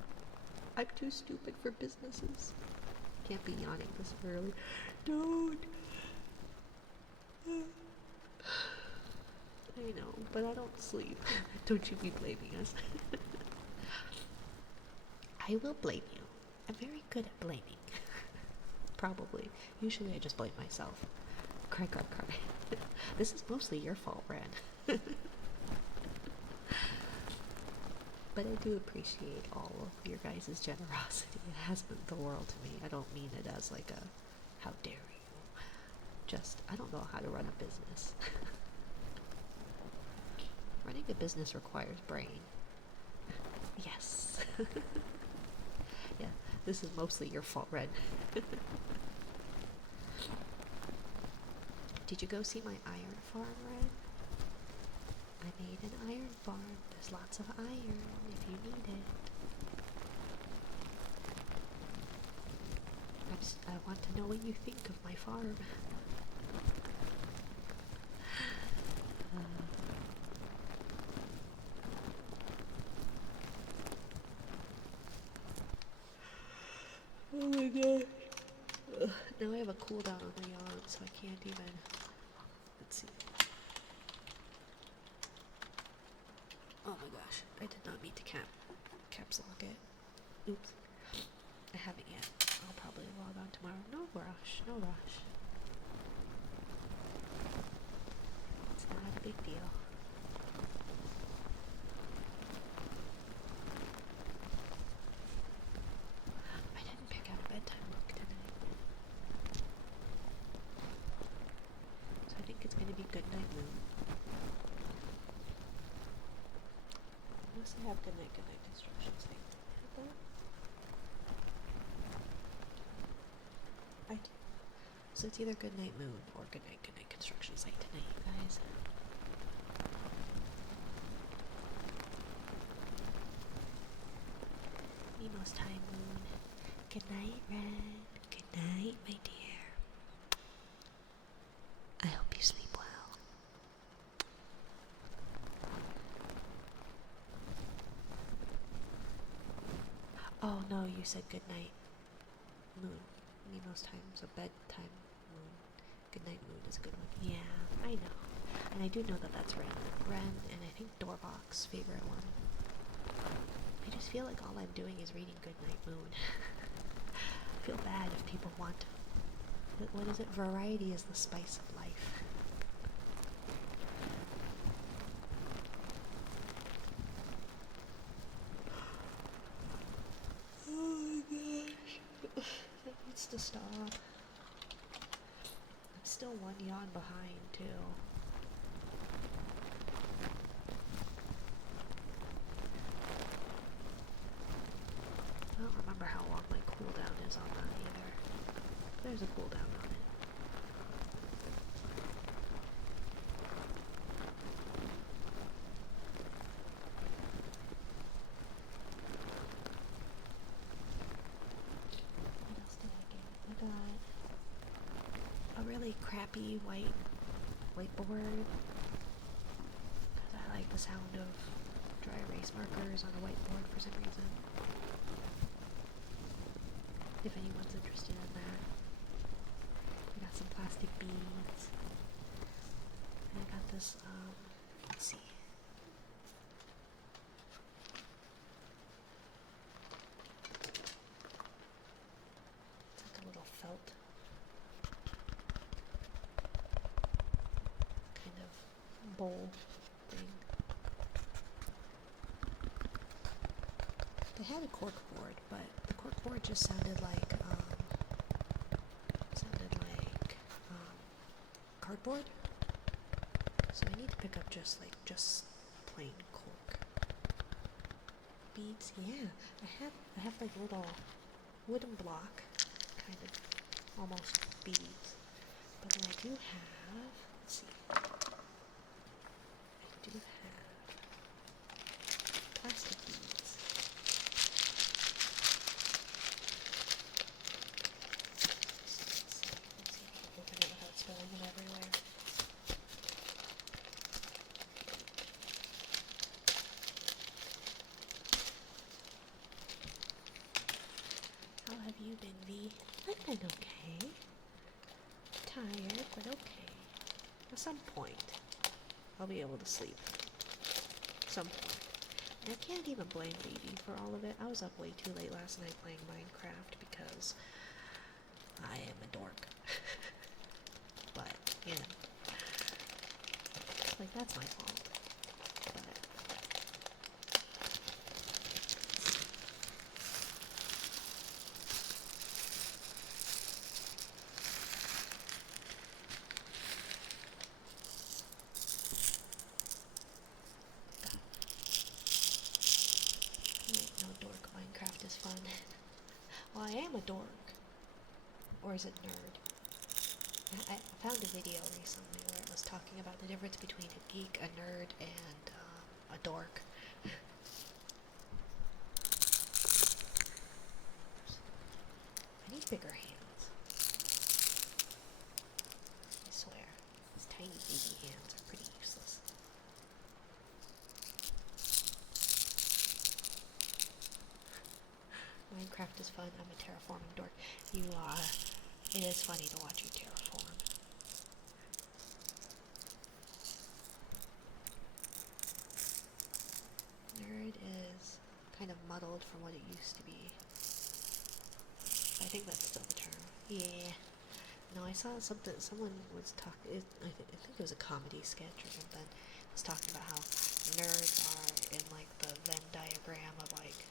I'm too stupid for businesses. Can't be yawning this early. Don't. I know, but I don't sleep. Don't you be blaming us. I will blame you. I'm very good at blaming. Probably. Usually I just blame myself. Cry, cry, cry. This is mostly your fault, Ren. But I do appreciate all of your guys' generosity. It has meant the world to me. I don't mean it as like a, how dare you. Just, I don't know how to run a business. Running a business requires brain. Yes. Yeah, this is mostly your fault, Red. Did you go see my iron farm, Red? I made an iron farm. There's lots of iron if you need it. I want to know what you think of my farm. Oh my god. Now I have a cooldown on the yawn, so I can't even. Let's see. Oh my gosh, I did not mean to caps lock it. Oops. I haven't yet. I'll probably log on tomorrow. No rush, no rush. It's not a big deal. I didn't pick out a bedtime book tonight. So I think it's gonna be Goodnight Moon. Unless I have Goodnight instructions. Have that? I do. So it's either Goodnight Moon or Goodnight construction site tonight, you guys. Nemo's time, Moon. Good night, Red. Good night, my dear. I hope you sleep well. Oh no, you said good night moon. Nemo's time, so bedtime moon. Good night moon is a good one. Yeah, I know. And I do know that that's Ren. Ren and I think Dorbach's favorite one. I just feel like all I'm doing is reading Good Night Moon. I feel bad if people want. What is it? Variety is the spice of life. Oh my gosh. That needs to stop. I'm still one yawn behind, too. I don't remember how long my cooldown is on that either. There's a cooldown on it. What else did I get? I got a really crappy whiteboard because I like the sound of dry erase markers on a whiteboard for some reason. If anyone's interested in that. I got some plastic beads. And I got this, let's see. It's like a little felt kind of bowl thing. They had a cork board, but the cork board just sounded like cardboard. So I need to pick up just plain cork beads. Yeah, I have like little wooden block kind of almost beads, but then I do have. Let's see. I do have plastic beads. Let's see if I can open it without spilling them everywhere. How have you been, V? I've been okay. Tired, but okay. At some point, I'll be able to sleep. Some point. And I can't even blame Baby for all of it. I was up way too late last night playing Minecraft because I am a dork. But, you know. Like, that's my fault. But no dork, Minecraft is fun. Well, I am a dork. Or is it nerd? I found a video recently where it was talking about the difference between a geek, a nerd, and a dork. I need bigger hands. I swear. These tiny baby hands are pretty useless. Minecraft is fun. I'm a terraforming dork. You are. It is funny to watch you terraform. Nerd is kind of muddled from what it used to be. I think that's still the term. Yeah. No, I saw something. Someone was talking. I think it was a comedy sketch or something. Was talking about how nerds are in like the Venn diagram of like,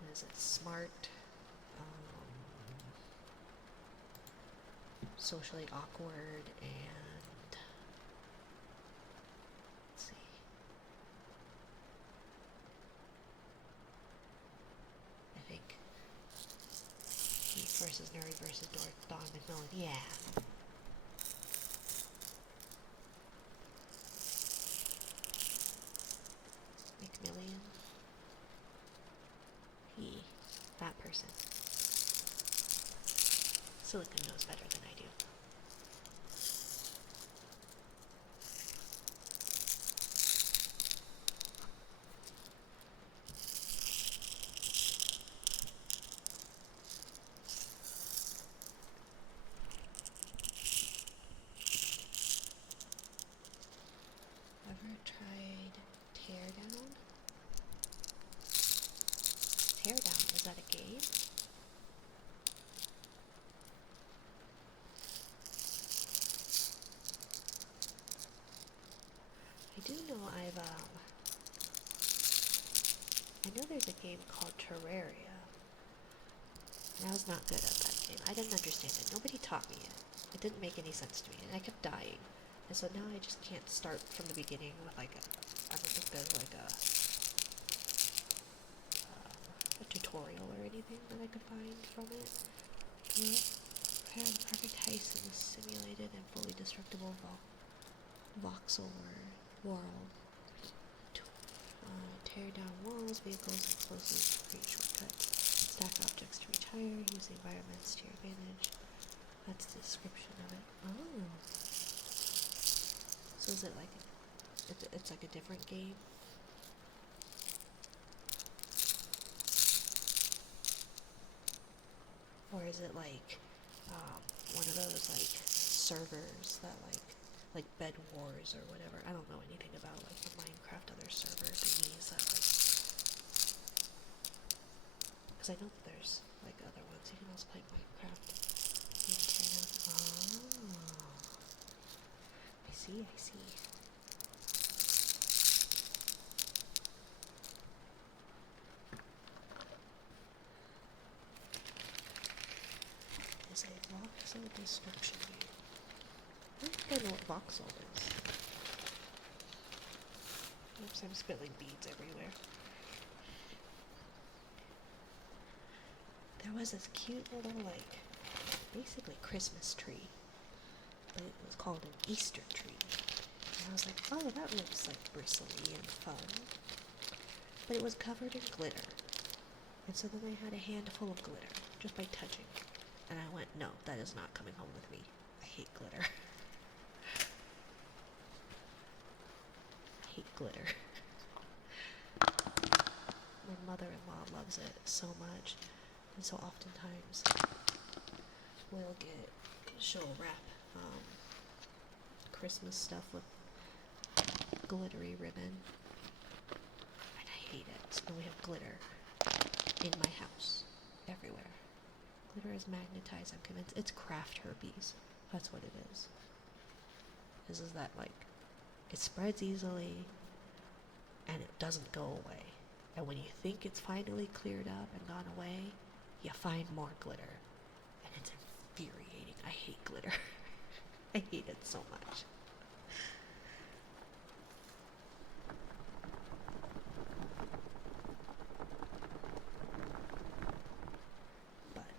what is it? Smart, socially awkward, and let's see. I think geek versus nerd versus dork. Don McMillan. Yeah. McMillian. That person. Silicon knows better than I do. know there's a game called Terraria. And I was not good at that game. I didn't understand it. Nobody taught me it. It didn't make any sense to me, and I kept dying. And so now I just can't start from the beginning with like a, I don't think there's like a tutorial or anything that I could find from it. But prepare the perfect heist in this simulated and fully destructible voxel world. Tear down walls, vehicles, and explosives to create shortcuts. Stack objects to reach higher, use the environments to your advantage. That's the description of it. Oh. So is it like, it's like a different game? Or is it like one of those like servers that like Bed Wars or whatever? I don't know anything about like the Minecraft other server thingies that like, because I know that there's like other ones. You can also play Minecraft. Oh, I see. Is a voxel destruction game. I don't think I know what voxel is. Oops, I'm spilling beads everywhere. There was this cute little, like, basically Christmas tree, but it was called an Easter tree. And I was like, oh, that looks like bristly and fun. But it was covered in glitter. And so then I had a handful of glitter, just by touching it. And I went, no, that is not coming home with me. I hate glitter. I hate glitter. My mother-in-law loves it so much. And so oftentimes she'll wrap Christmas stuff with glittery ribbon. And I hate it. So we have glitter in my house. Everywhere. Glitter is magnetized, I'm convinced. It's craft herpes. That's what it is. Is that like, it spreads easily and it doesn't go away. And when you think it's finally cleared up and gone away, you find more glitter. And it's infuriating. I hate glitter. I hate it so much. But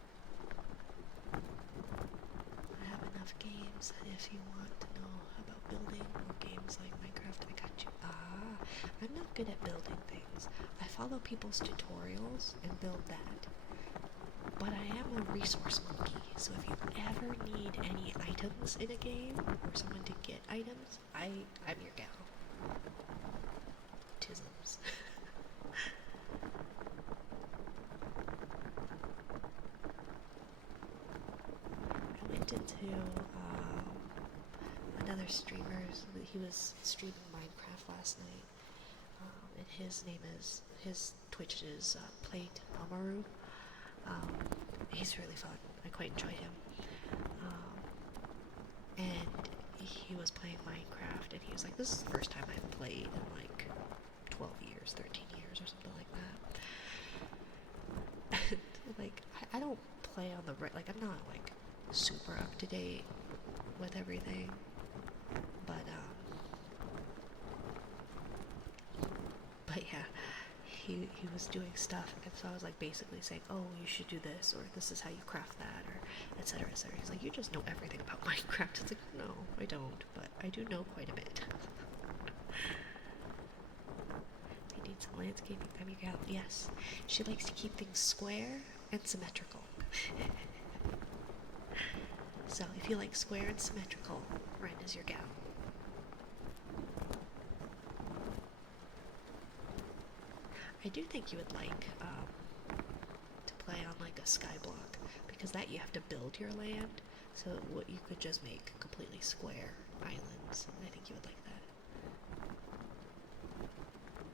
I have enough games that if you want to know about building or games like Minecraft, I got you. I'm not good at building things. I follow people's tutorials and build that. But I am a resource monkey, so if you ever need any items in a game, or someone to get items, I'm your gal. Tisms. I went into another streamer. He was streaming Minecraft last night, and his Twitch is Plate Amaru. He's really fun. I quite enjoy him. And he was playing Minecraft, and he was like, this is the first time I've played in like 12 years, 13 years, or something like that. Like, I don't play on the like, I'm not like super up to date with everything, but yeah, he was doing stuff, and so I was like basically saying, oh, you should do this, or this is how you craft that, or etc. etc. He's like, you just know everything about Minecraft. It's like, no, I don't, but I do know quite a bit. I need some landscaping coming out. Yes, she likes to keep things square and symmetrical. So if you like square and symmetrical, Ren is your gal. I do think you would like to play on like a skyblock, because that you have to build your land, so what you could just make completely square islands, and I think you would like that.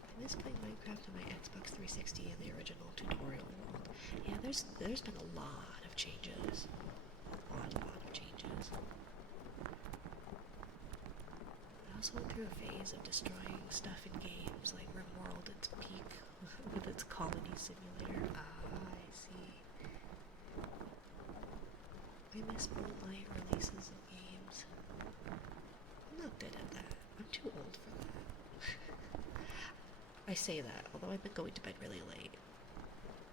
I miss playing Minecraft on my Xbox 360 in the original tutorial world. Yeah, there's been a lot of changes. A lot of changes. I also went through a phase of destroying stuff in games, like RimWorld, its peak, with its Colony Simulator. Ah, I see. I miss Moonlight releases of games. I'm not good at that. I'm too old for that. I say that, although I've been going to bed really late.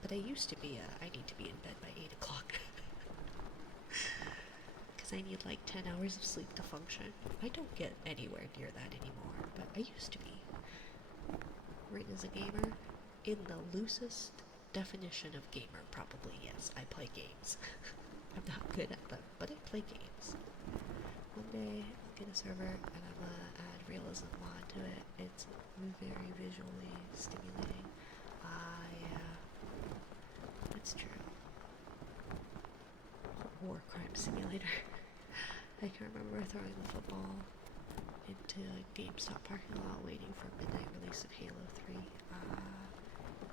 But I used to be I need to be in bed by 8 o'clock. Because I need like 10 hours of sleep to function. I don't get anywhere near that anymore, but I used to be. Ring as a gamer? In the loosest definition of gamer, probably, yes. I play games. I'm not good at them, but I play games. One day I'll get a server and I'm gonna add realism mod to it. It's very visually stimulating. Ah, yeah. That's true. War crime simulator. I can remember throwing the football into a GameStop parking lot waiting for midnight release of Halo 3.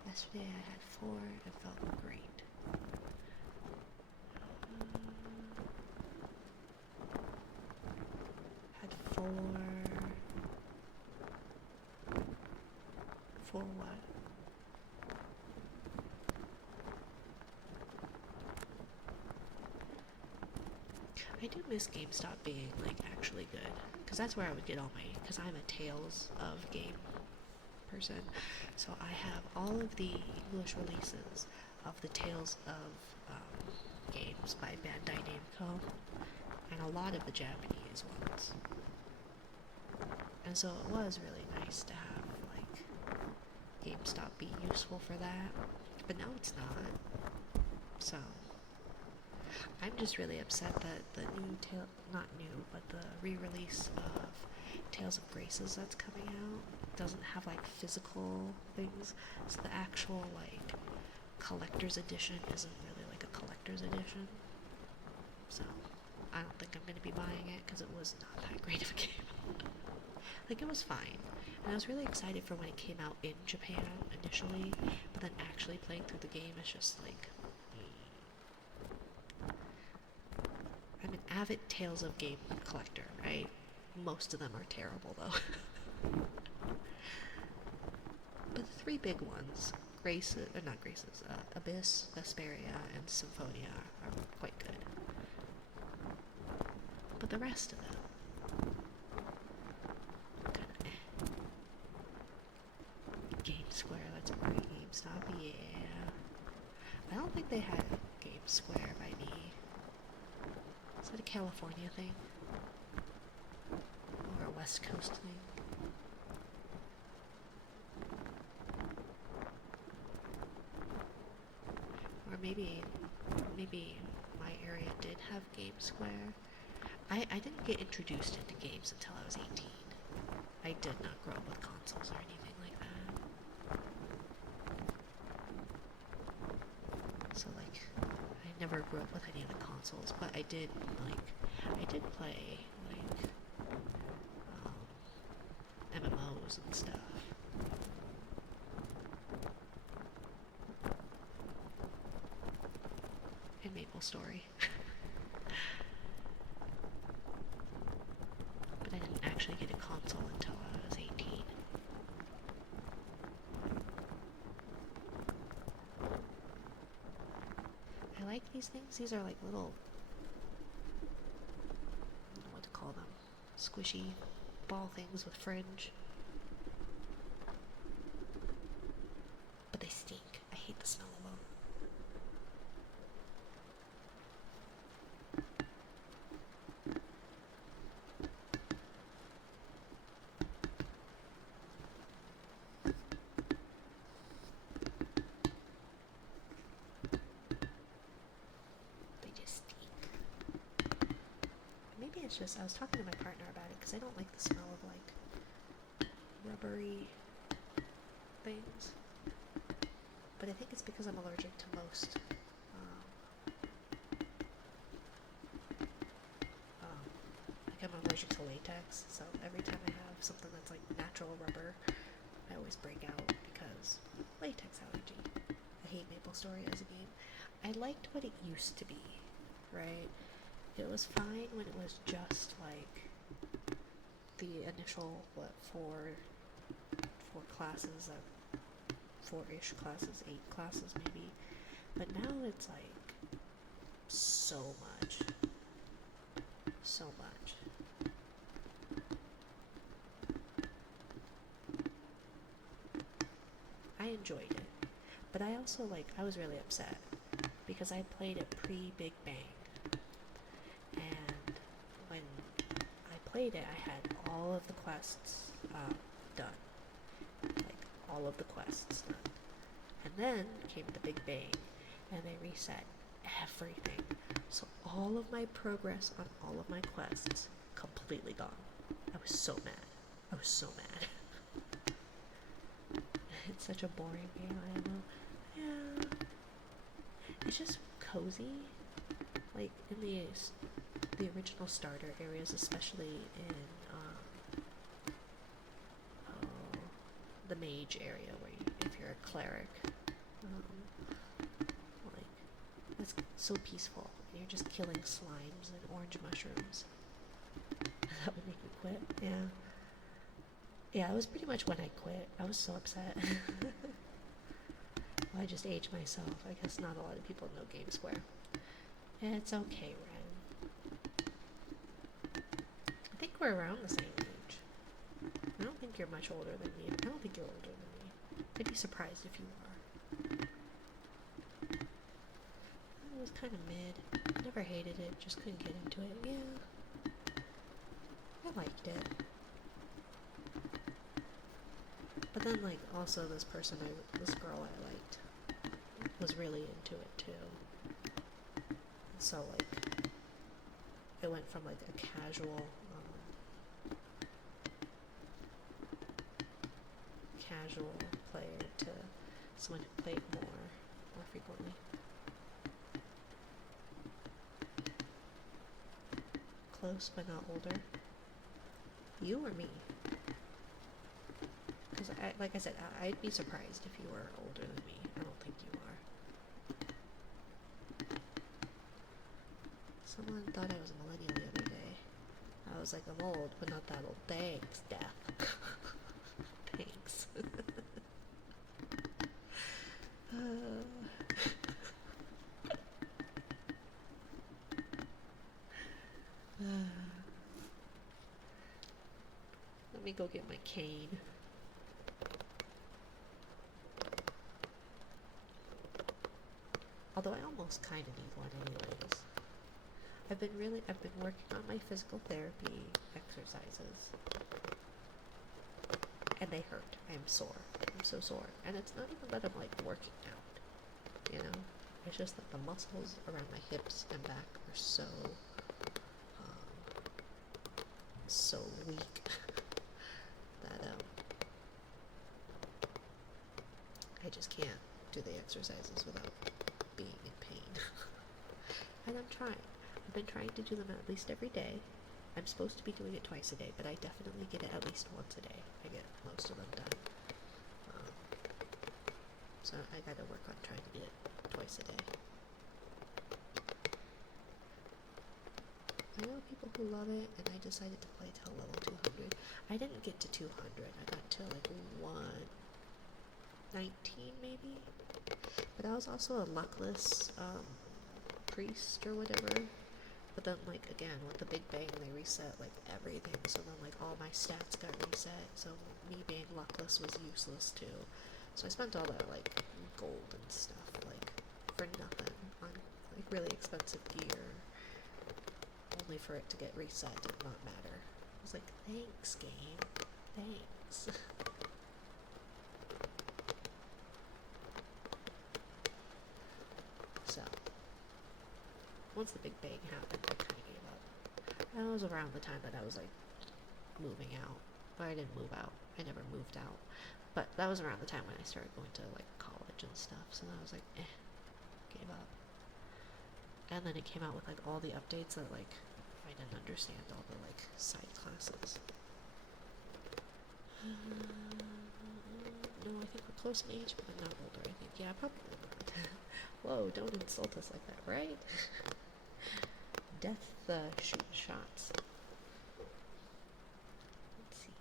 Yesterday I had 4 and it felt great. Had 4. 4 what? I do miss GameStop being like actually good, because that's where I would get all my, because I'm a Tales of game person, so I have all of the English releases of the Tales of games by Bandai Namco, and a lot of the Japanese ones. And so it was really nice to have like GameStop be useful for that, but now it's not. So I'm just really upset that the new not new, but the re-release of Tales of Graces that's coming out doesn't have like physical things. So the actual like collector's edition isn't really like a collector's edition. So I don't think I'm gonna be buying it because it was not that great of a game. Like, it was fine, and I was really excited for when it came out in Japan initially, but then actually playing through the game is just like, I'm an avid Tales of game collector, right? Most of them are terrible though. But the 3 big ones, Abyss, Vesperia, and Symphonia are quite good. But the rest of them, Game Square, that's right, GameStop, yeah. I don't think they had Game Square by me. Is that a California thing? Or a West Coast thing? Or maybe my area did have Game Square. I didn't get introduced into games until I was 18. I did not grow up with consoles or anything like that. So like, I never grew up with any of the consoles, but I did play like MMOs and stuff. And MapleStory. But I didn't actually get a console until I was 18. I like these things. These are like little, I don't know what to call them, squishy ball things with fringe. But they stink. I hate the smell of them. Maybe it's just, I was talking to my partner about it because I don't like the smell of like rubbery things. But I think it's because I'm allergic to most like I'm allergic to latex, so every time I have something that's like natural rubber, I always break out because latex allergy. I hate MapleStory as a game. I liked what it used to be, right? It was fine when it was just like the initial 4 classes of 4-ish classes, 8 classes maybe. But now it's like so much. So much. I enjoyed it. But I also I was really upset because I played it pre-Big Bang. And when I played it, I had all of the quests done. Like, all of the quests done. And then came the Big Bang, and they reset everything. So all of my progress on all of my quests completely gone. I was so mad. I was so mad. It's such a boring game, I know. Yeah. It's just cozy. Like, in the original starter areas, especially in the mage area, where if you're a cleric, like, it's so peaceful. You're just killing slimes and orange mushrooms. That would make me quit. Yeah. Yeah, it was pretty much when I quit. I was so upset. Well, I just aged myself. I guess not a lot of people know Game Square. It's okay, Ren. I think we're around the same age. I don't think you're much older than me. I don't think you're older than me. I'd be surprised if you are. It was kind of mid. I never hated it, just couldn't get into it. Yeah. I liked it. But then, also this girl I liked was really into it too. So, it went from, a casual player to someone who played more frequently. Close, but not older. You or me? Because, like I said, I'd be surprised if you were older than me. I don't think you are. Someone thought I was a millennial the other day. I was like, I'm old, but not that old. Thanks, Death. Thanks. Let me go get my cane. Although I almost kind of need one anyways. I've been working on my physical therapy exercises. And they hurt. I'm sore. I'm so sore. And it's not even that I'm working out. You know? It's just that the muscles around my hips and back are so weak that I just can't do the exercises without being in pain. And I'm trying. I've been trying to do them at least every day. I'm supposed to be doing it twice a day, but I definitely get it at least once a day. I get most of them done. So I gotta work on trying to get it twice a day. I know people who love it, and I decided to play till level 200. I didn't get to 200. I got to 119 maybe. But I was also a luckless priest or whatever. But then again, with the Big Bang, they reset everything. So then all my stats got reset. So me being luckless was useless too. So I spent all that gold and stuff for nothing on really expensive gear, only for it to get reset and not matter. I was like, thanks, game. Thanks. So, once the Big Bang happened, I kind of gave up. That was around the time that I was moving out. But I didn't move out. I never moved out. But that was around the time when I started going to college and stuff. So then I was gave up. And then it came out with all the updates that I didn't understand all the side classes. No, I think we're close in age, but I'm not older. I think, yeah, probably not. Whoa, don't insult us like that, right? Death shooting shots. Let's see.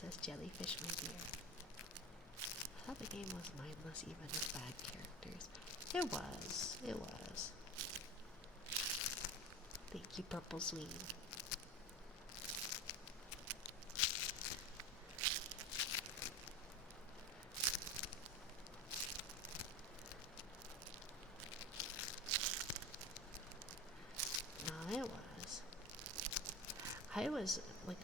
says jellyfish, my dear. I thought the game was mindless even with bad characters. It was. It was. Thank you, Purple Sween. No, it was.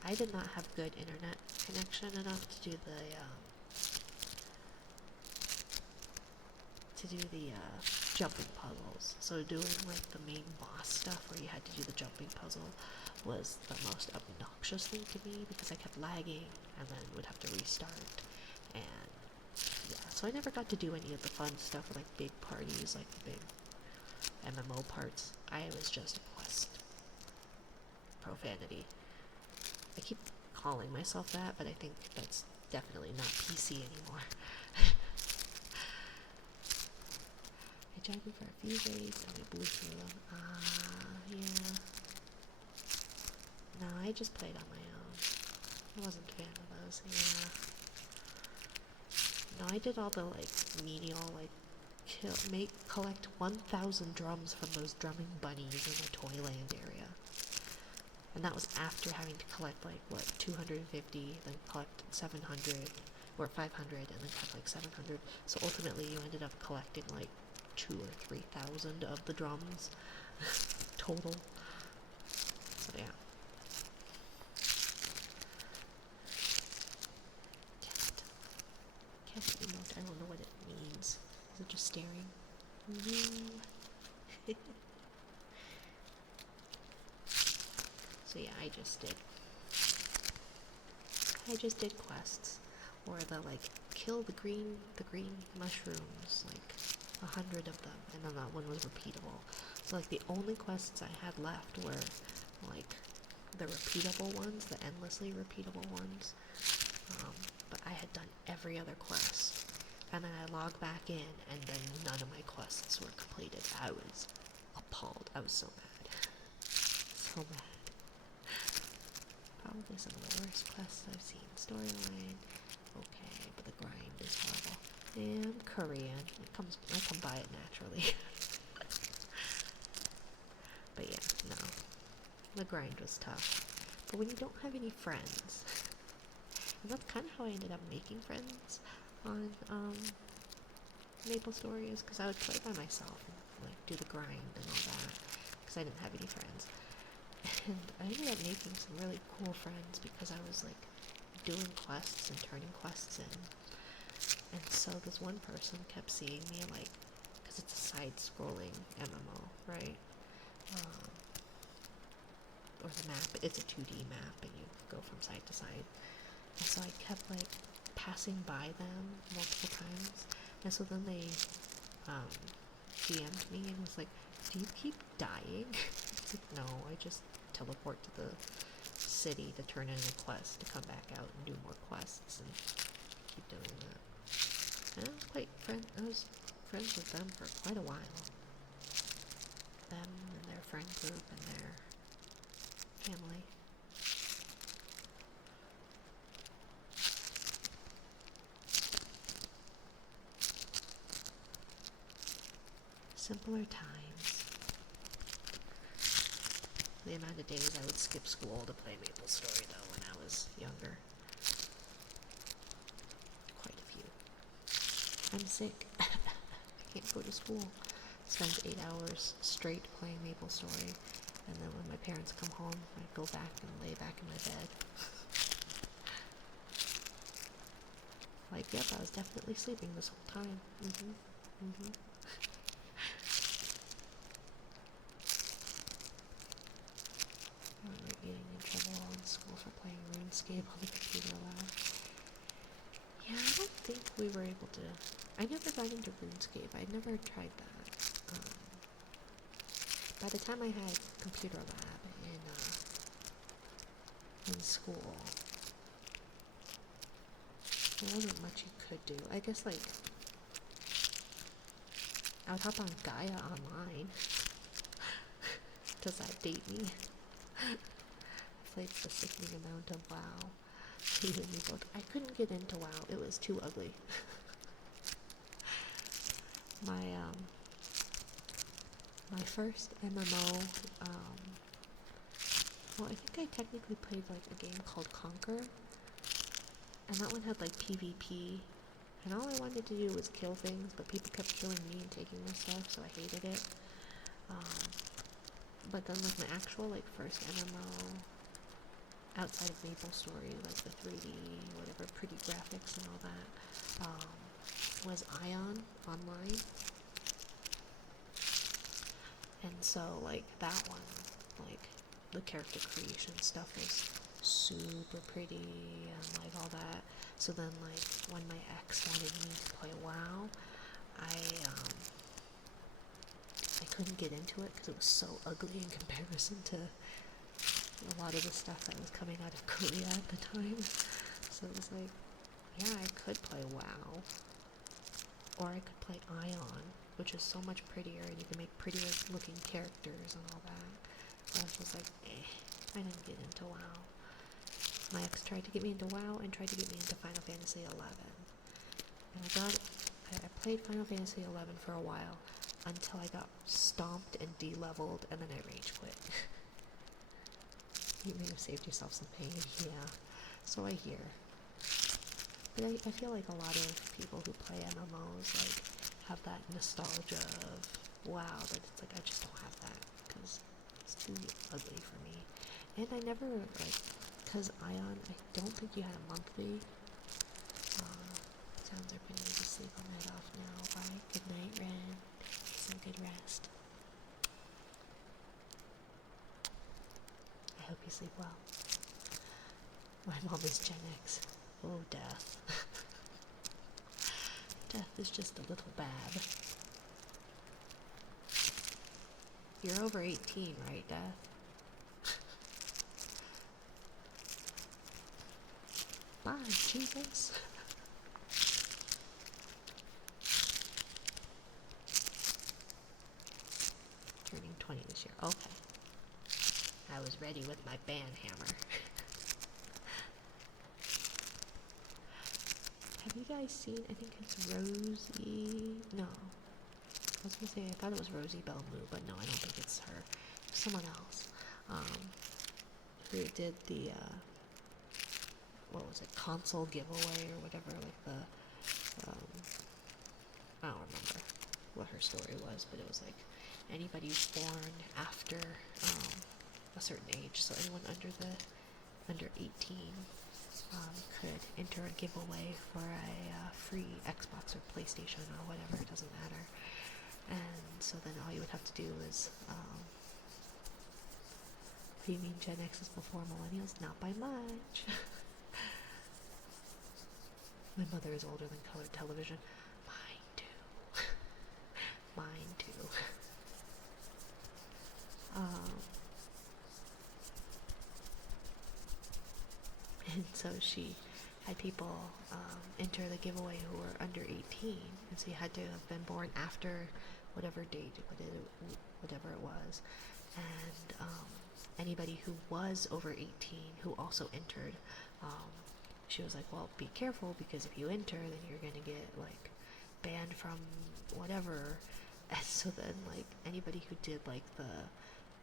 I did not have good internet connection enough to do the jumping puzzles. So doing like the main boss stuff where you had to do the jumping puzzle was the most obnoxious thing to me because I kept lagging and then would have to restart. And yeah, so I never got to do any of the fun stuff with like big parties, like the big MMO parts. I was just a quest. Profanity. I keep calling myself that, but I think that's definitely not PC anymore. I tried it for a few days and we blew through them. Yeah. No, I just played on my own. I wasn't a fan of those, yeah. No, I did all the, like, menial, like, collect 1,000 drums from those drumming bunnies in the Toyland area. And that was after having to collect, like, 250, then collect 700, or 500, and then collect, like, 700. So ultimately you ended up collecting, like, 2,000 or 3,000 of the drums total. So, yeah. Cat emote, I don't know what it means. Is it just staring? So yeah, I just did quests, or the like kill the green mushrooms, like 100 of them, and then that one was repeatable. So like the only quests I had left were like the repeatable ones, the endlessly repeatable ones. But I had done every other quest, and then I logged back in, and then none of my quests were completed. I was appalled. I was so mad. So mad. Probably some of the worst quests I've seen. Storyline, okay, but the grind is horrible. And Korean, I come by it naturally. But yeah, no. The grind was tough. But when you don't have any friends, and that's kind of how I ended up making friends on Maple Story, is because I would play by myself and like do the grind and all that, because I didn't have any friends. And I ended up making some really cool friends because I was like doing quests and turning quests in. And so this one person kept seeing me, like, because it's a side-scrolling MMO, right? Or the map, it's a 2D map and you go from side to side. And so I kept like passing by them multiple times. And so then they DM'd me and was like, do you keep dying? I was like, no, I just teleport to the city to turn in a quest to come back out and do more quests and keep doing that. And I was friends with them for quite a while. Them and their friend group and their family. Simpler times. The amount of days I would skip school to play Maple Story, though, when I was younger. Quite a few. I'm sick. I can't go to school. Spend 8 hours straight playing Maple Story, and then when my parents come home, I go back and lay back in my bed. Like, yep, I was definitely sleeping this whole time. I remember getting in trouble in school for playing RuneScape on the computer lab. Yeah, I don't think we were able to. I never got into RuneScape. I never tried that. By the time I had computer lab in school, there wasn't much you could do. I guess, like, I would hop on Gaia online. Does that date me? I played a sickening amount of WoW. You and me both. I couldn't get into WoW. It was too ugly. my my first MMO, well, I think I technically played like a game called Conquer, and that one had like PvP, and all I wanted to do was kill things, but people kept killing me and taking my stuff, so I hated it. But then like my actual like first MMO outside of MapleStory, like the 3D, whatever, pretty graphics and all that, was Ion Online. And so like that one, like the character creation stuff was super pretty and like all that. So then like when my ex wanted me to play WoW, I couldn't get into it because it was so ugly in comparison to a lot of the stuff that was coming out of Korea at the time. So it was like, yeah, I could play WoW, or I could play Ion, which is so much prettier, and you can make prettier looking characters and all that. So I was just like, I didn't get into WoW. My ex tried to get me into WoW and tried to get me into Final Fantasy 11. And I played Final Fantasy 11 for a while until I got stomped and de-leveled, and then I rage quit. You may have saved yourself some pain, yeah. So I hear. But I feel like a lot of people who play MMOs like have that nostalgia of wow, but it's like I just don't have that because it's too ugly for me. And I never like, because Ion, I don't think you had a monthly. Sounds are putting me to sleep. I'll night off now. Bye. Good night, Ren. Some good rest. I hope you sleep well. My mom is Gen X. Oh, death. Death is just a little bad. You're over 18, right, Death? Bye, Jesus. Turning 20 this year. Okay. I was ready with my band hammer. Have you guys seen, I think it's Rosie, no. I was gonna say, I thought it was Rosie Belmu, but no, I don't think it's her. Someone else. Who did the, what was it, console giveaway or whatever, like the, I don't remember what her story was, but it was like anybody born after a certain age, so anyone under 18 could enter a giveaway for a free Xbox or PlayStation or whatever, it doesn't matter. And so then all you would have to do is, do you mean Gen X is before millennials? Not by much. My mother is older than colored television. Mine too. Mine too. And so she had people enter the giveaway who were under 18, and so you had to have been born after whatever date, whatever it was, and anybody who was over 18 who also entered, she was like, well, be careful, because if you enter, then you're gonna get like banned from whatever. And so then like anybody who did like the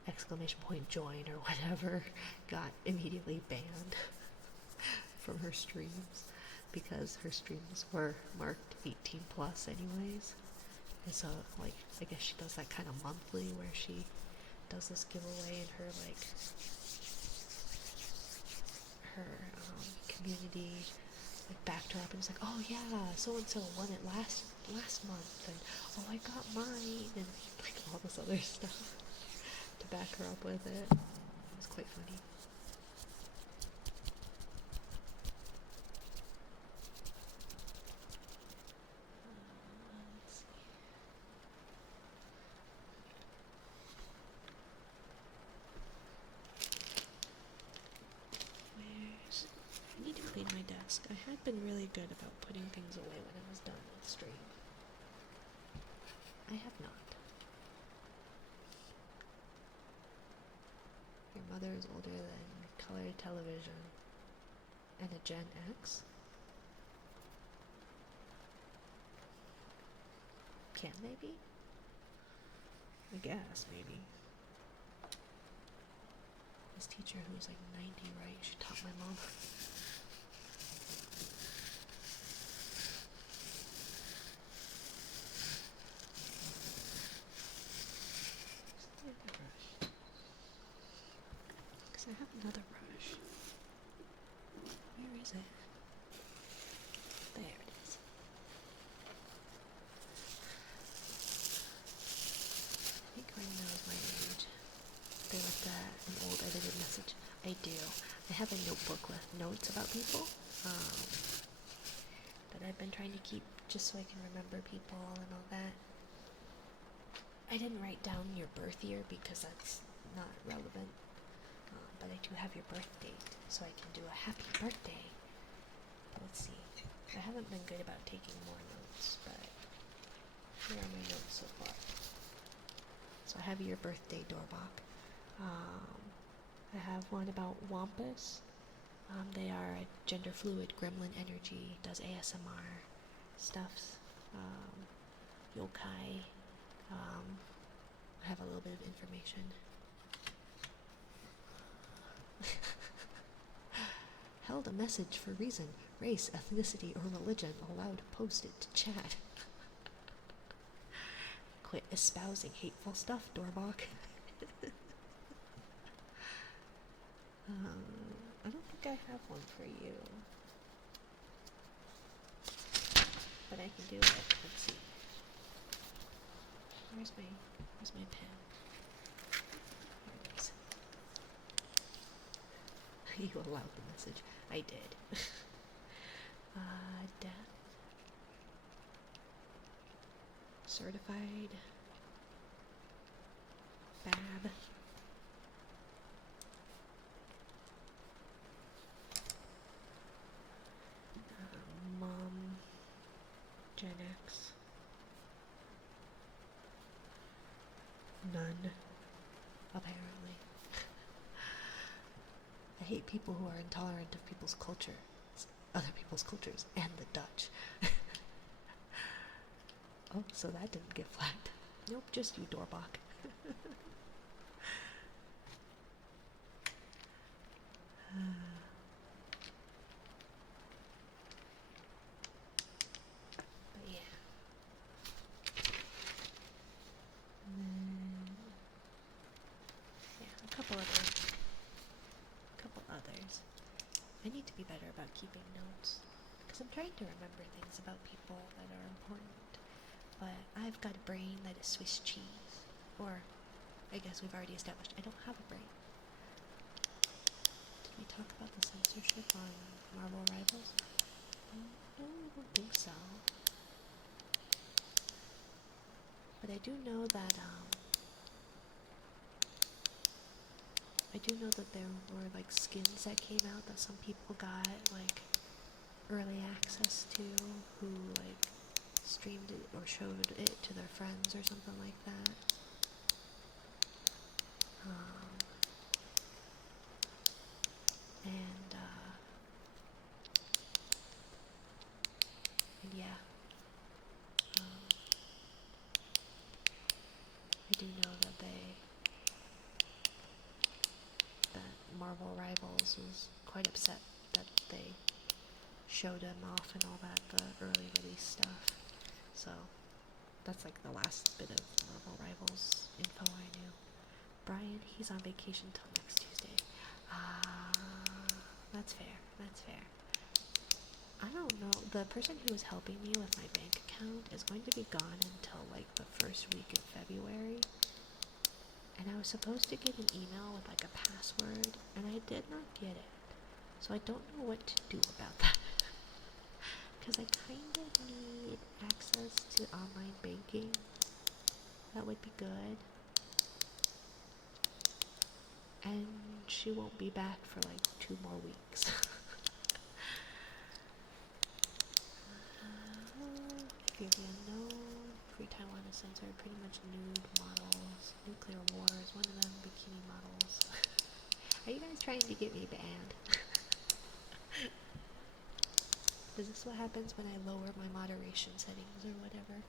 exclamation point join or whatever got immediately banned from her streams, because her streams were marked 18 plus anyways. And so like I guess she does that kind of monthly where she does this giveaway, and her like her community like backed her up and was like, oh yeah, so and so won it last month, and oh I got mine, and like all this other stuff to back her up with it. It was quite funny. I need to clean my desk. I had been really good about putting things away when I was done with stream. I have not. Your mother is older than colored television. And a Gen X? Can they be? I guess, maybe. This teacher who was like 90, right? She taught my mom. Because I have another brush. Where is it? There it is. I think Ring knows my age. They left an old edited message. I do. I have a notebook with notes about people that I've been trying to keep just so I can remember people and all that. I didn't write down your birth year because that's not relevant, but I do have your birth date, so I can do a happy birthday. Let's see. I haven't been good about taking more notes, but here are my notes so far. So I have your birthday, Dorbach. I have one about Wampus. They are a gender fluid gremlin energy, does ASMR stuffs, yokai. I have a little bit of information. Held a message for reason, race, ethnicity, or religion, allowed posted to chat. Quit espousing hateful stuff, Dorbach. I don't think I have one for you. But I can do it. Let's see. Where's my pen? Here it is. You allowed the message. I did. Death. Certified. Bab. Mom. Gen X. None. Apparently. I hate people who are intolerant of people's culture, other people's cultures, and the Dutch. Oh, so that didn't get flagged. Nope, just you, Dorbach. But yeah. Yeah, a couple others. I need to be better about keeping notes, because I'm trying to remember things about people that are important, but I've got a brain that is Swiss cheese. Or, I guess we've already established I don't have a brain. Did we talk about the censorship on Marvel Rivals? No, I don't think so. But I do know that, there were, like, skins that came out that some people got, like, early access to, who, like, streamed it or showed it to their friends or something like that. And yeah. I do know that Marvel Rivals was quite upset that they showed him off and all that, the early release stuff. So that's like the last bit of Marvel Rivals info I knew. Brian, he's on vacation till next Tuesday. That's fair. I don't know. The person who was helping me with my bank account is going to be gone until like the first week in February. And I was supposed to get an email with like a password, and I did not get it. So I don't know what to do about that. Because I kind of need access to online banking. That would be good. And she won't be back for like 2 more weeks. Fear the unknown. Free Taiwan is censored. Pretty much nude models. Nuclear wars. One of them bikini models. Are you guys trying to get me banned? Is this what happens when I lower my moderation settings or whatever?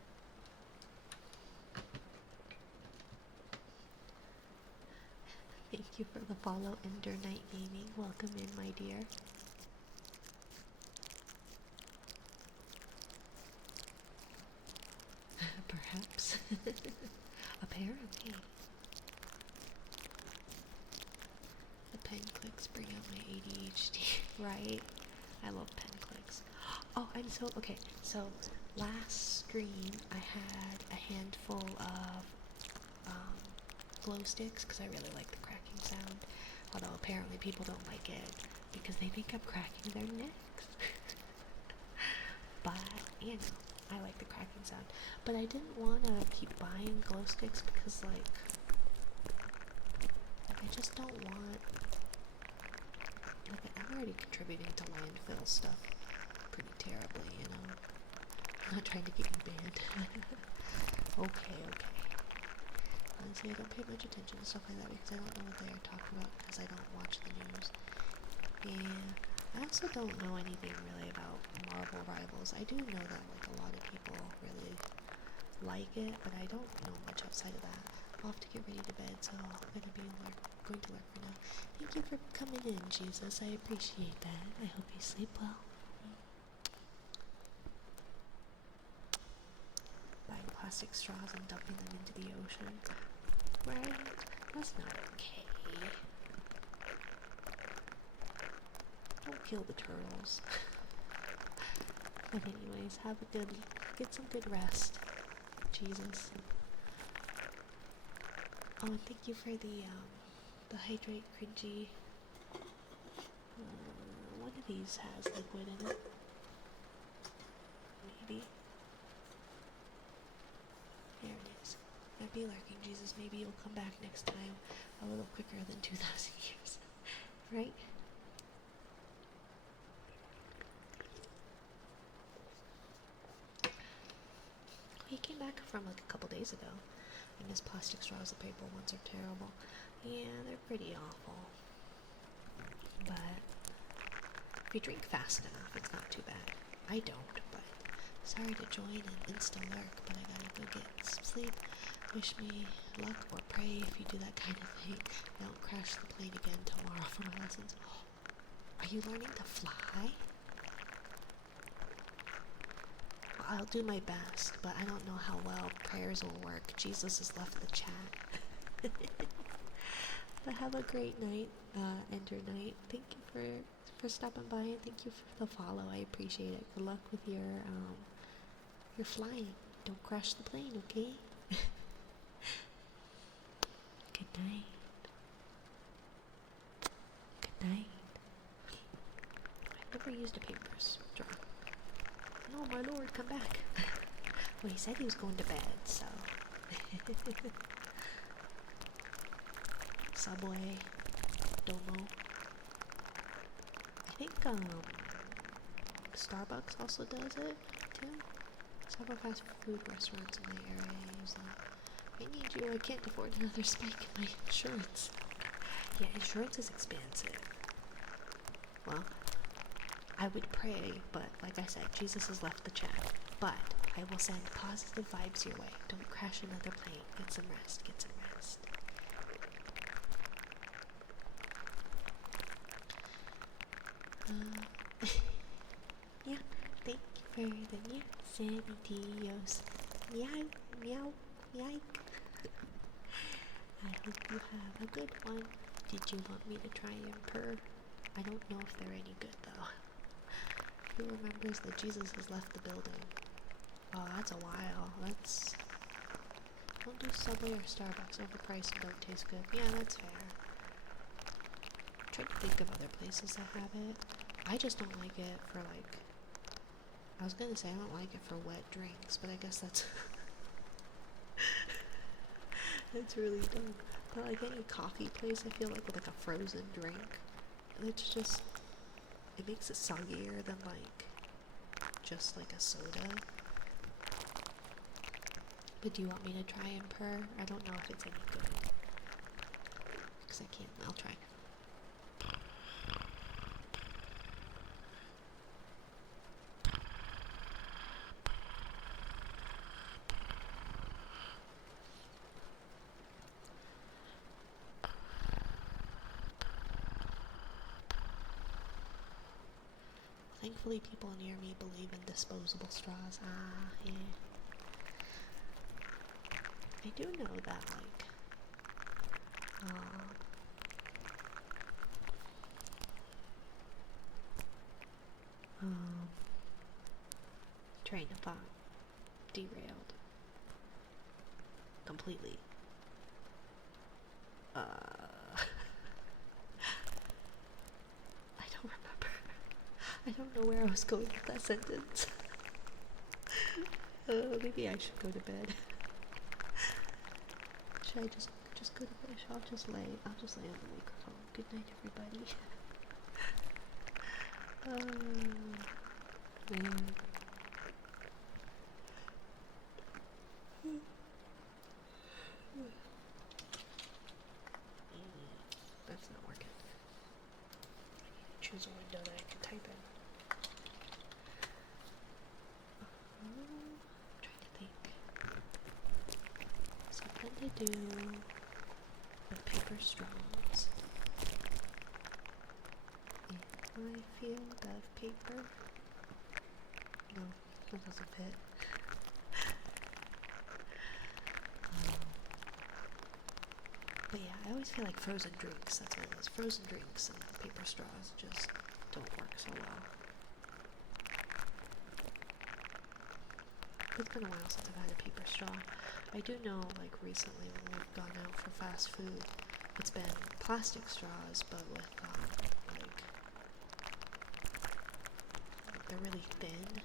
Thank you for the follow, Ender Night Gaming. Welcome in, my dear. Perhaps. Apparently. The pen clicks bring out my ADHD, right? I love pen clicks. Oh, I'm so okay. So last stream I had a handful of glow sticks because I really like the cracking sound. Although apparently people don't like it because they think I'm cracking their necks. But you know, I like the cracking sound. But I didn't want to keep buying glow sticks because like I just don't want. Like, I'm already contributing to landfill stuff pretty terribly, you know. I'm not trying to get you banned. Okay. Honestly, I don't pay much attention to stuff like that because I don't know what they are talking about because I don't watch the news. And I also don't know anything really about Marvel Rivals. I do know that like a lot of people really like it, but I don't know much outside of that. I'll have to get ready to bed, so I'm going to lurk for now. Thank you for coming in, Jesus. I appreciate that. I hope you sleep well. Buying plastic straws and dumping them into the ocean. Right? That's not okay. Don't kill the turtles. But anyways, get some good rest. Jesus. Oh, and thank you for the hydrate cringy. One of these has liquid in it. Maybe. There it is. I'd be lurking, Jesus. Maybe you'll come back next time a little quicker than 2,000 years. Right? He came back from like a couple days ago, and his plastic straws, the paper ones, are terrible. Yeah, they're pretty awful. But if you drink fast enough, it's not too bad. I don't, but sorry to join and insta-lurk, but I gotta go get some sleep. Wish me luck or pray if you do that kind of thing. I don't crash the plane again tomorrow for my lessons. Are you learning to fly? Well, I'll do my best, but I don't know how well prayers will work. Jesus has left the chat. But have a great night, Ender Night. Thank you for stopping by, and thank you for the follow. I appreciate it. Good luck with your flying. Don't crash the plane, okay? Good night. Good night. I've never used a paintbrush straw. No, my lord, come back. Well, he said he was going to bed, so. Subway, Domo. I think Starbucks also does it too. Several fast food restaurants in my area use them. I need you. I can't afford another spike in my insurance. Yeah, insurance is expensive. Well, I would pray, but like I said, Jesus has left the chat. But I will send positive vibes your way. Don't crash another plane. Get some rest. Get some rest. Yeah, thank you for the Sanidios. Meow, meow, meow. I hope you have a good one. Did you want me to try and purr? I don't know if they're any good though. Who remembers that Jesus has left the building? Oh, that's a while. Don't do Subway or Starbucks. Overpriced and don't taste good. Yeah, that's fair. I'm trying to think of other places that have it. I just don't like it for like, I was gonna say I don't like it for wet drinks, but I guess that's that's really dumb. But like any coffee place, I feel like with like a frozen drink, it's just, it makes it soggier than like just like a soda. But do you want me to try and purr? I don't know if it's any good. Because I can't. I'll try. Thankfully, people near me believe in disposable straws. Ah, yeah. I do know that, like, um, train of thought derailed completely. I don't remember. I don't know where I was going with that sentence. Maybe I should go to bed. Should I just go to bed? I'll just lay on the microphone. Good night, everybody. Man. That's not working. Choose a window that I can type in. I'm trying to think. Something to do with paper straws. In my field of paper. No, that doesn't fit. But yeah, I always feel like frozen drinks. That's what it is. Frozen drinks and paper straws just don't work so well. It's been a while since I've had a paper straw. I do know, like, recently when we've gone out for fast food, it's been plastic straws, but with, they're really thin,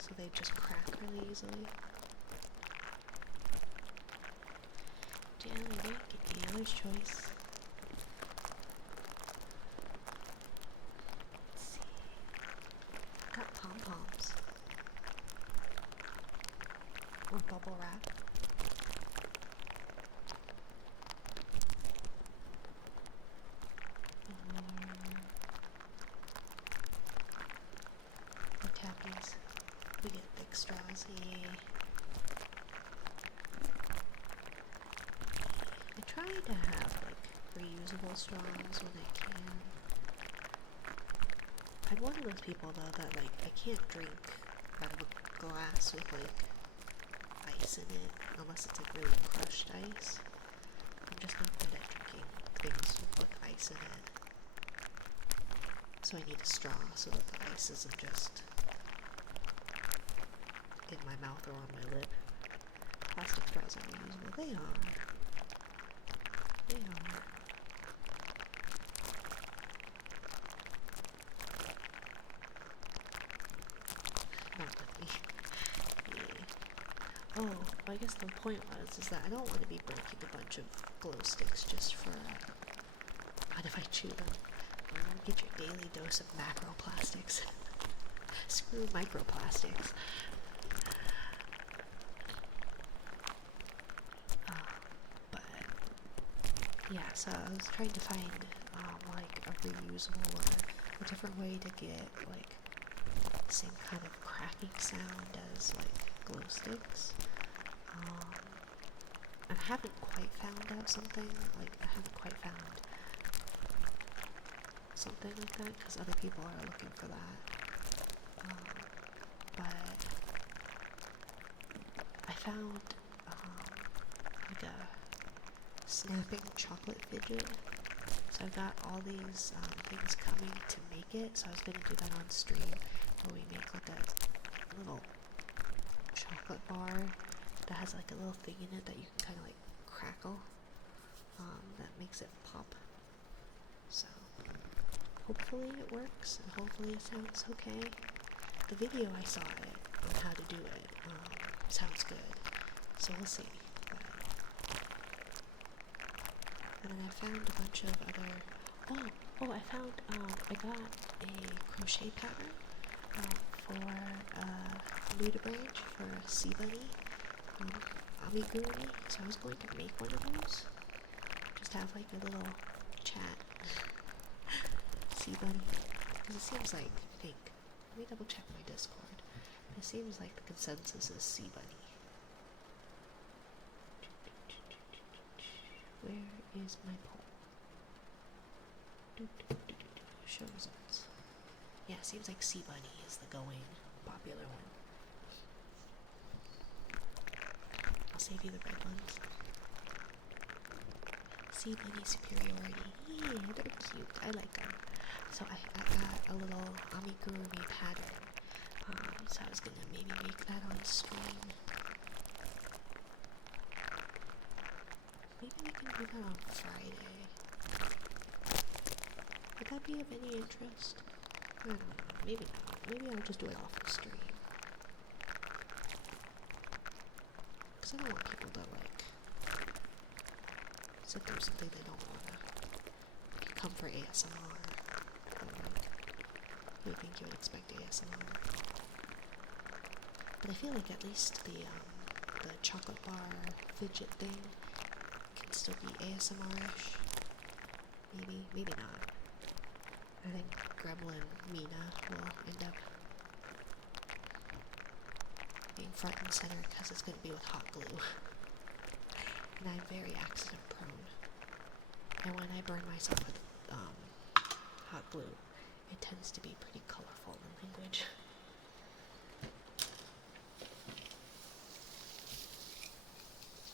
so they just crack really easily. Jelly Rick, dealer's choice. Let's see. Got pom-poms. Or bubble wrap. Or tappies. We get thick straws, yay. I try to have, like, reusable straws when I can. I'm one of those people, though, that, like, I can't drink out of a glass with, like, ice in it, unless it's, like, really crushed ice. I'm just not good at drinking things with ice in it. So I need a straw so that the ice isn't just in my mouth or on my lip. Plastic straws are reusable. They are. They are. Not with me. Yeah. Oh, I guess the point is that I don't want to be breaking a bunch of glow sticks just for, what if I chew them? Get your daily dose of macroplastics. Screw microplastics. But yeah, so I was trying to find like a reusable or a different way to get like the same kind of cracking sound as like glow sticks. And I haven't quite found out something, like I haven't quite found something like that because other people are looking for that. But I found like a snapping chocolate fidget. So I got all these things coming to make it. So I was going to do that on stream where we make like a little chocolate bar that has like a little thing in it that you can kind of like crackle. That makes it pop. So hopefully it works and hopefully it sounds okay. The video I saw it on how to do it sounds good. So we'll see. And then I found a bunch of other. I found. I got a crochet pattern for nudibranch for a sea bunny, amigurumi. So I was going to make one of those. Just have like a little chat sea bunny. Because it seems like, I think. Let me double check my Discord. It seems like the consensus is sea bunny. Where is my poll? Show results. Yeah, seems like Sea Bunny is the going popular one. I'll save you the red ones. Sea Bunny Superiority. Yeah, they're cute. I like them. So I got a little amigurumi pattern. So I was gonna maybe make that on stream. Maybe we can do that on Friday. Would that be of any interest? I don't know. Maybe not. Maybe I'll just do it off the stream. Because I don't want people to, like, sit through something they don't want to come for ASMR. You would think you would expect ASMR. But I feel like at least the chocolate bar fidget thing can still be ASMR-ish. Maybe not. I think Gremlin Mina will end up being front and center because it's going to be with hot glue. And I'm very accident prone. And when I burn myself with hot glue, it tends to be pretty colorful in language.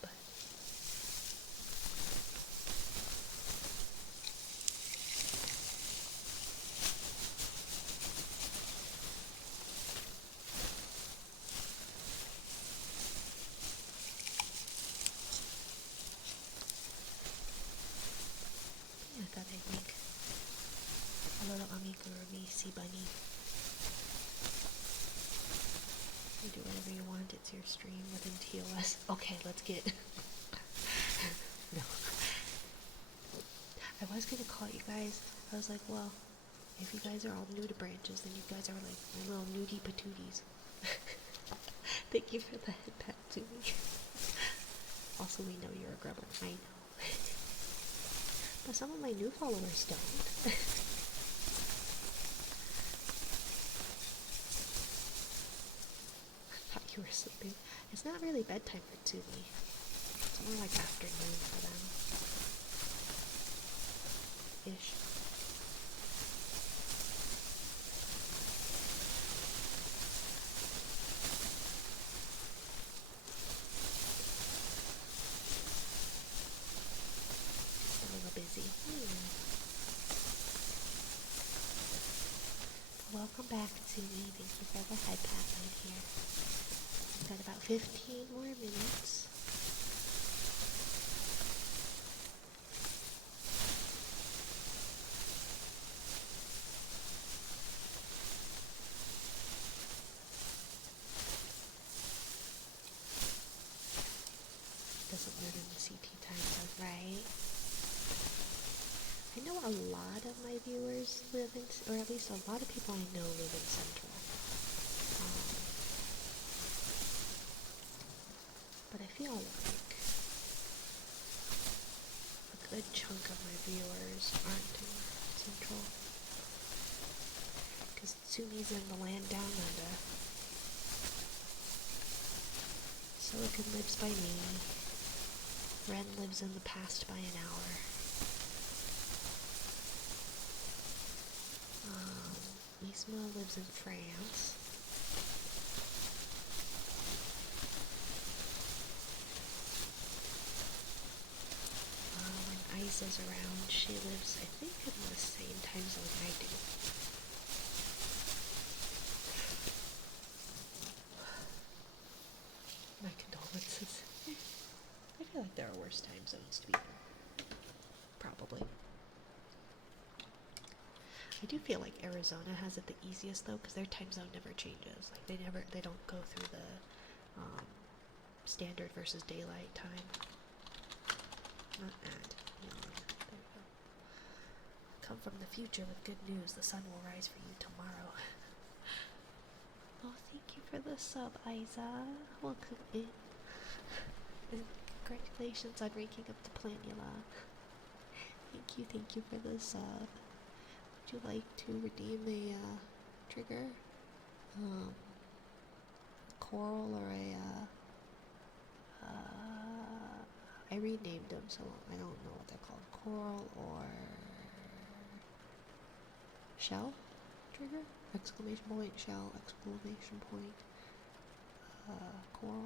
But I thought I'd make a little amigurumi sea bunny. You do whatever you want, it's your stream within TOS. Okay, let's get... No. I was gonna call you guys. I was like, well, if you guys are all new to branches, then you guys are like my little nudie patooties. Thank you for the head pat to me. Also, we know you're a gremlin. I know. But some of my new followers don't. I thought you were sleeping. It's not really bedtime for Tsumi. It's more like afternoon for them. Ish. Just a little busy. Welcome back to me. Thank you for the head pat right here. We've got about 15 more minutes. Doesn't live in the CT time zone, right? I know a lot of my viewers live in, or at least a lot of people I know live in Central. But I feel like a good chunk of my viewers aren't in Central. Because Tsumi's in the land down under. Silicon lives by me. Ren lives in the past by an hour. Isma lives in France. When Isa's around, she lives, I think, in the same time zone I do. My condolences. I feel like there are worse time zones to be in. Probably. I do feel like Arizona has it the easiest though, because their time zone never changes. Like they don't go through the standard versus daylight time. Not add. There we go. Come from the future with good news. The sun will rise for you tomorrow. Oh, thank you for the sub, Isa. Welcome in. And congratulations on ranking up to Planula. Thank you for the sub. Would you like to redeem a trigger? Coral or I renamed them, so I don't know what they're called. Coral or shell trigger? Exclamation point, shell, exclamation point, coral.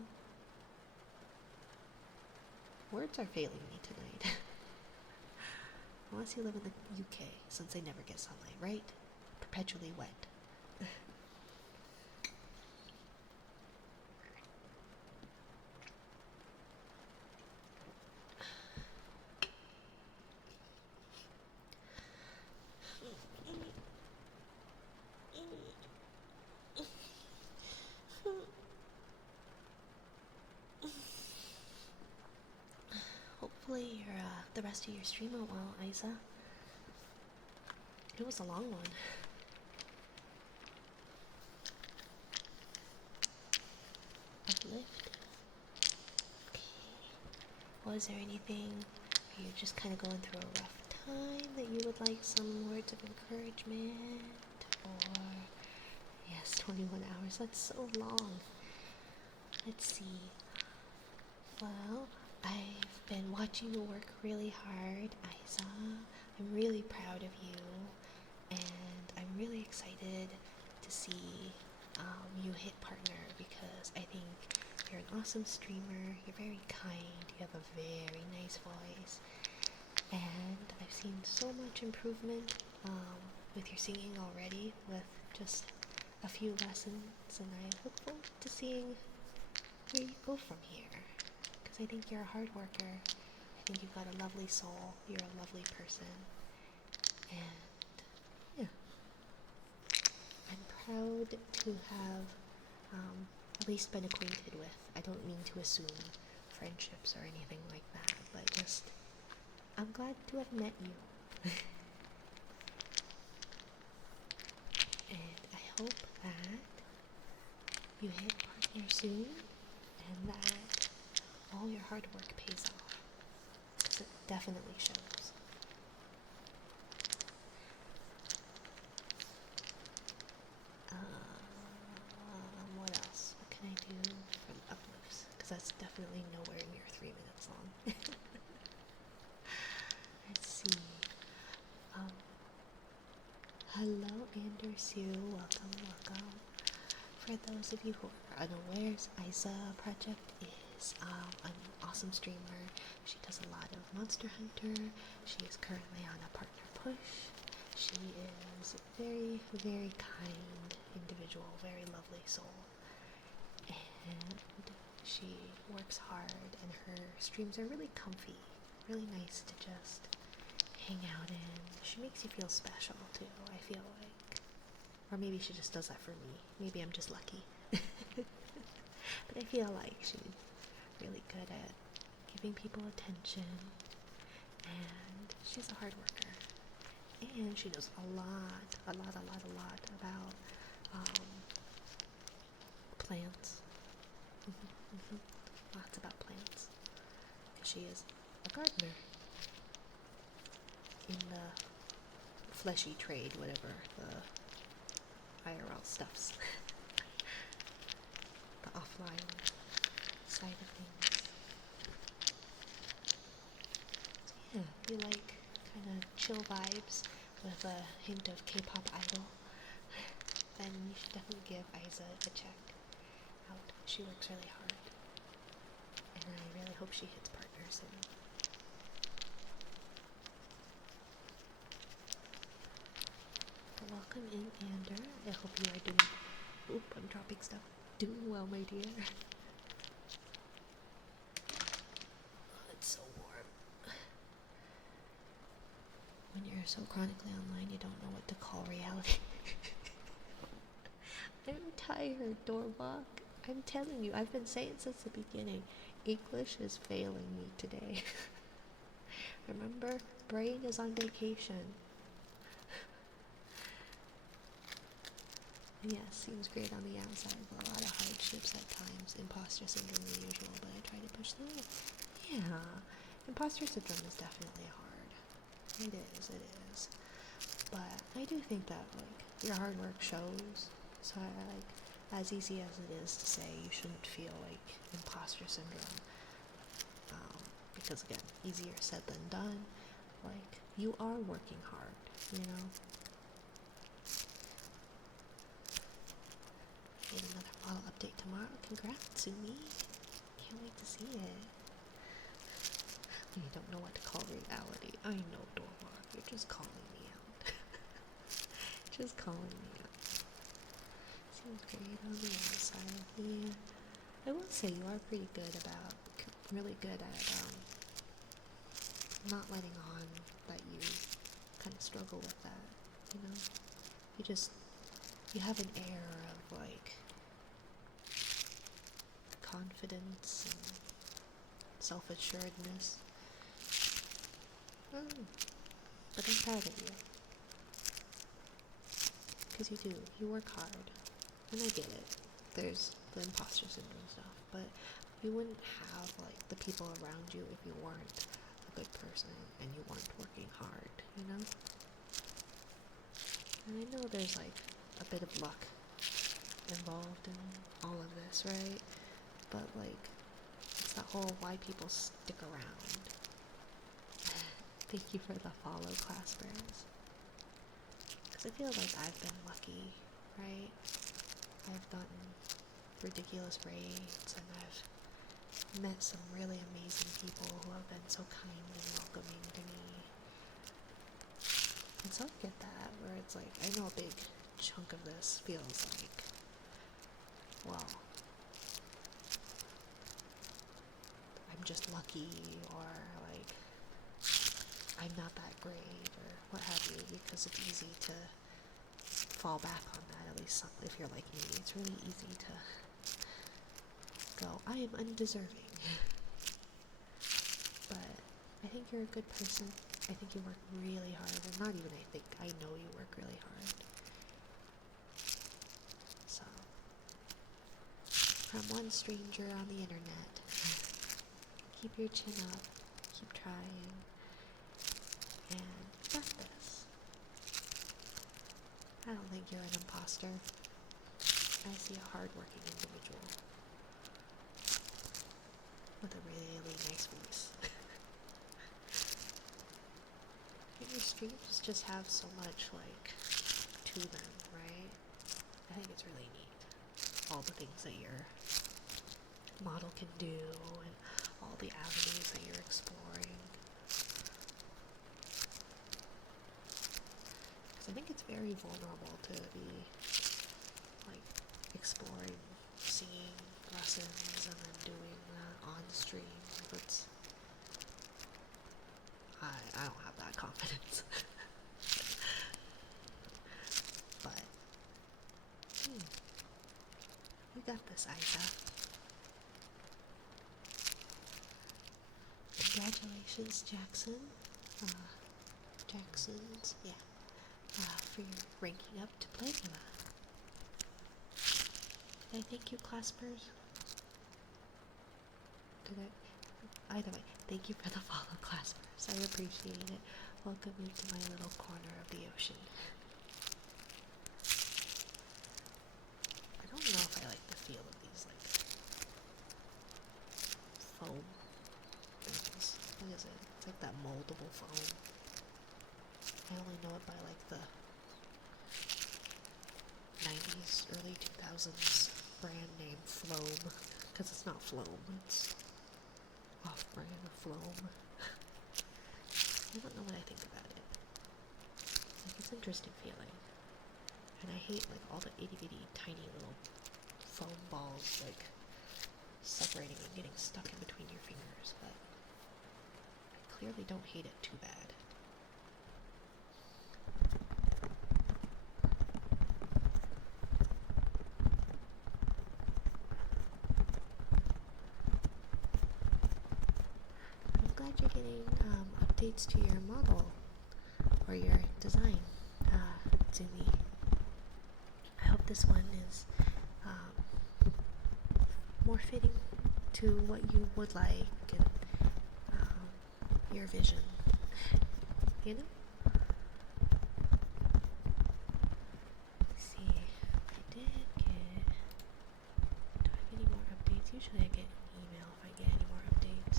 Words are failing me tonight. Unless you live in the UK, since they never get sunlight, right? Perpetually wet. Hopefully the rest of your stream went well, Isa. It was a long one. Uplift. Okay. Was there anything? Are you just kind of going through a rough time that you would like some words of encouragement? Or, yes, 21 hours. That's so long. Let's see. Well, I've been watching you work really hard, Isa. I'm really proud of you, and I'm really excited to see you hit partner, because I think you're an awesome streamer, you're very kind, you have a very nice voice, and I've seen so much improvement with your singing already, with just a few lessons, and I look forward to seeing where you go from here, because I think you're a hard worker. I think you've got a lovely soul, you're a lovely person, and yeah, I'm proud to have at least been acquainted with. I don't mean to assume friendships or anything like that, but just, I'm glad to have met you. And I hope that you hit partner soon, and that all your hard work pays off, because it definitely shows. What else? What can I do for the uplifts? Because that's definitely nowhere near 3 minutes long. Let's see. Hello, Andersue. Welcome, welcome. For those of you who are unaware, Isa Project is an awesome streamer. She does a lot of Monster Hunter. She is currently on a partner push. She is a very, very kind individual, very lovely soul. And she works hard, and her streams are really comfy, really nice to just hang out in. She makes you feel special too, I feel like. Or maybe she just does that for me. Maybe I'm just lucky. But I feel like she's really good at giving people attention, and she's a hard worker. And she knows a lot about plants. Lots about plants. She is a gardener in the fleshy trade, whatever the IRL stuffs. The offline side of things. So yeah, if you like kind of chill vibes with a hint of K-pop idol, then you should definitely give Isa a check out. She works really hard, and I really hope she hits partner soon. Welcome in, Ander. I hope you are doing... Oop, I'm dropping stuff. Doing well, my dear. Oh, it's so warm. When you're so chronically online, you don't know what to call reality. I'm tired, Dorbach. I'm telling you, I've been saying since the beginning, English is failing me today. Remember, brain is on vacation. Yes, seems great on the outside, but a lot of hardships at times. Imposter syndrome as usual, but I try to push through it. Yeah, imposter syndrome is definitely hard. It is. But I do think that, like, your hard work shows. So, like, as easy as it is to say, you shouldn't feel like imposter syndrome. Because again, easier said than done. Like, you are working hard, you know? I'll update tomorrow. Congrats, Sumi. Can't wait to see it. You don't know what to call reality. I know, Dora. You're just calling me out. Just calling me out. Seems great on the outside. Yeah. I will say you are really good at not letting on that you kind of struggle with that. You know, you have an air of like confidence and self-assuredness. But I'm proud of you. Because you do. You work hard. And I get it. There's the imposter syndrome stuff. But you wouldn't have, like, the people around you if you weren't a good person and you weren't working hard, you know? And I know there's, like, a bit of luck involved in all of this, right? But, like, it's that whole why people stick around. Thank you for the follow, Claspers. Because I feel like I've been lucky, right? I've gotten ridiculous raids, and I've met some really amazing people who have been so kind and welcoming to me. And so I get that, where it's like, I know a big chunk of this feels like, well, I'm just lucky, or like, I'm not that great, or what have you, because it's easy to fall back on that, at least if you're like me. It's really easy to go, I am undeserving. But I think you're a good person. I think you work really hard, and not even I think, I know you work really hard. So, from one stranger on the internet, keep your chin up, keep trying, and you got this. I don't think you're an imposter. I see a hard-working individual with a really nice voice. And your streams just have so much, like, to them, right? I think it's really neat. All the things that your model can do, and all the avenues that you're exploring. Because I think it's very vulnerable to be, like, exploring, seeing lessons, and then doing that on stream. Like, I don't have that confidence. But, you got this, Isa. Congratulations, Jackson. Jackson's, yeah. For your ranking up to Platinum. Did I thank you, Claspers? Did I? Either way, thank you for the follow, Claspers. I appreciate it. Welcome you to my little corner of the ocean. I don't know if I like the feel of these, like, foam things. What is it? It's like that moldable foam. I only know it by, like, the 90s, early 2000s brand name Floam. Because it's not Floam, it's off-brand Floam. I don't know what I think about it. Like, it's interesting feeling. And I hate, like, all the itty-bitty tiny little foam balls, like, separating and getting stuck in between your fingers, but I clearly don't hate it too bad. I'm glad you're getting updates to your model or your design, Zumi. I hope this one is more fitting to what you would like and your vision, you know? Let's see, I did get, do I have any more updates? Usually I get an email if I get any more updates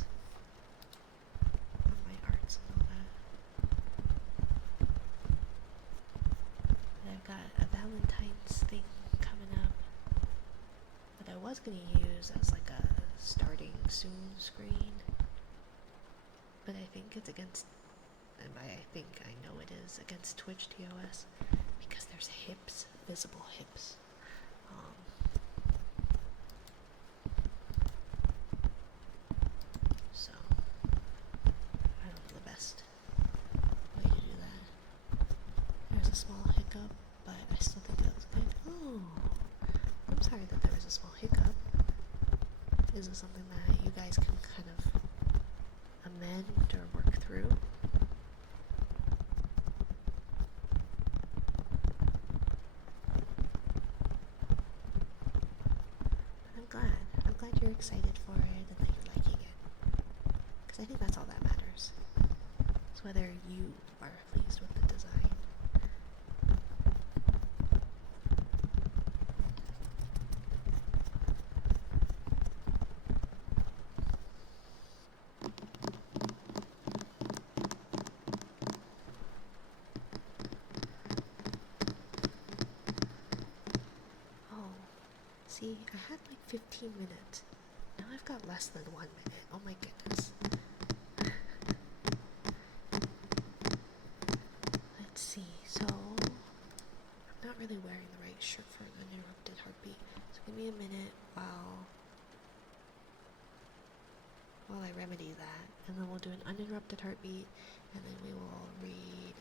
on my arts and all that. But I've got a Valentine's thing coming up gonna use as like a starting soon screen, but I think it's against, and I think I know it is against Twitch TOS because there's hips, visible hips. So I don't know the best way to do that. There's a small hiccup, but I still think that was good. Oh, I'm sorry that there was a small hiccup. Is this something that you guys can kind of amend or work through? I'm glad you're excited for it and that you're liking it. Because I think that's all that matters. It's whether you are pleased with the design. Oh, see, I had like 15 minutes. Now I've got less than 1 minute. Oh my goodness. Let's see, so I'm not really wearing the right shirt for an uninterrupted heartbeat. So give me a minute while I remedy that, and then we'll do an uninterrupted heartbeat, and then we will read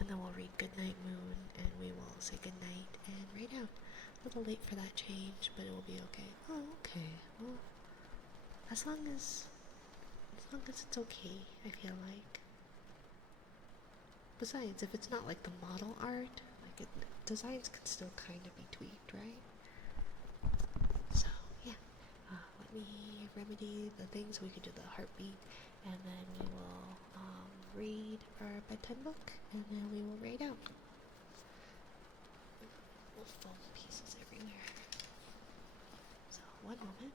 and then we'll read Goodnight Moon, and we will say goodnight and write out. A little late for that change, but it will be okay. Oh, okay. Well, as long as it's okay, I feel like. Besides, if it's not like the model art, like designs can still kind of be tweaked, right? So yeah, let me remedy the things. We could do the heartbeat, and then we will read our bedtime book, and then we will write out. Little foam pieces everywhere. So one moment.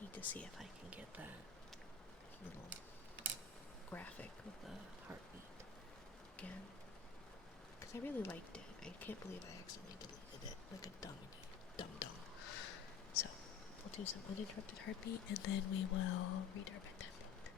Need to see if I can get that little graphic with the heartbeat again, because I really liked it. I can't believe I accidentally deleted it like a dumb. So we'll do some uninterrupted heartbeat, and then we will read our bedtime book.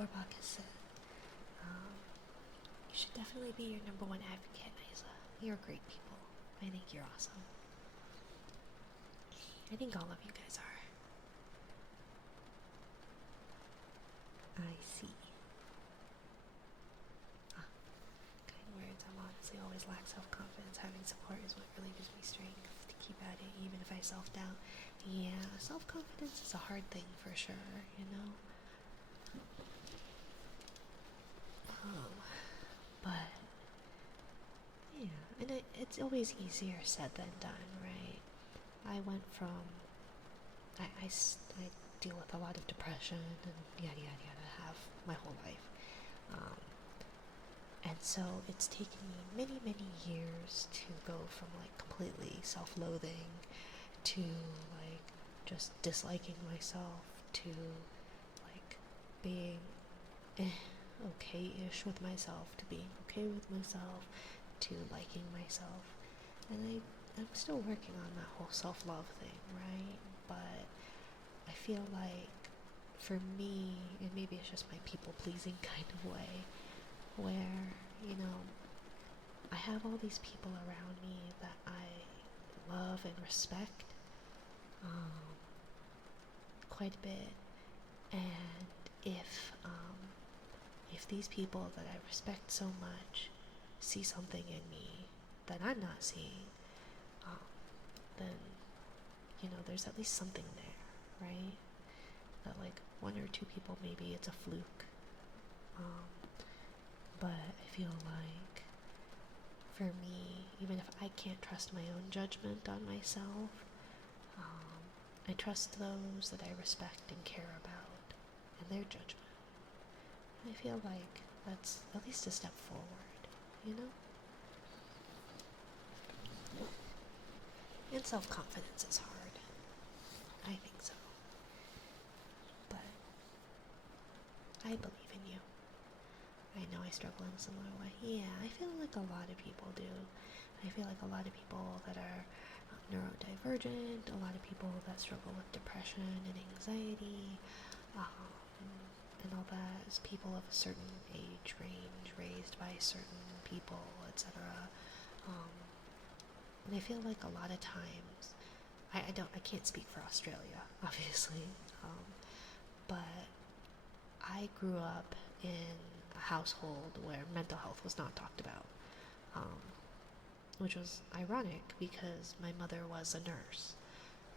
Thorbach has said, um, you should definitely be your number one advocate, Isa. You're great people. I think you're awesome. I think all of you guys are. I see. Kind words. I'm honestly always lack self-confidence. Having support is what really gives me strength to keep at it, even if I self-doubt. Yeah, self-confidence is a hard thing for sure, you know? But, yeah, and it's always easier said than done, right? I went from, I deal with a lot of depression and yada yada yada, have my whole life. And so it's taken me many, many years to go from like completely self-loathing to like just disliking myself to like being okay-ish with myself to being okay with myself to liking myself. And I'm still working on that whole self-love thing, right? But I feel like for me, and maybe it's just my people-pleasing kind of way, where, you know, I have all these people around me that I love and respect quite a bit, and if these people that I respect so much see something in me that I'm not seeing, then, you know, there's at least something there, right? That like one or two people, maybe it's a fluke, but I feel like for me, even if I can't trust my own judgment on myself, I trust those that I respect and care about and their judgment. And I feel like that's at least a step forward, you know? And self-confidence is hard. I think so. But I believe in you. I know I struggle in a similar way. Yeah, I feel like a lot of people do. I feel like a lot of people that are neurodivergent, a lot of people that struggle with depression and anxiety, and all that, as people of a certain age range, raised by certain people, etc. And I feel like a lot of times, I can't speak for Australia, obviously, but I grew up in a household where mental health was not talked about, which was ironic because my mother was a nurse,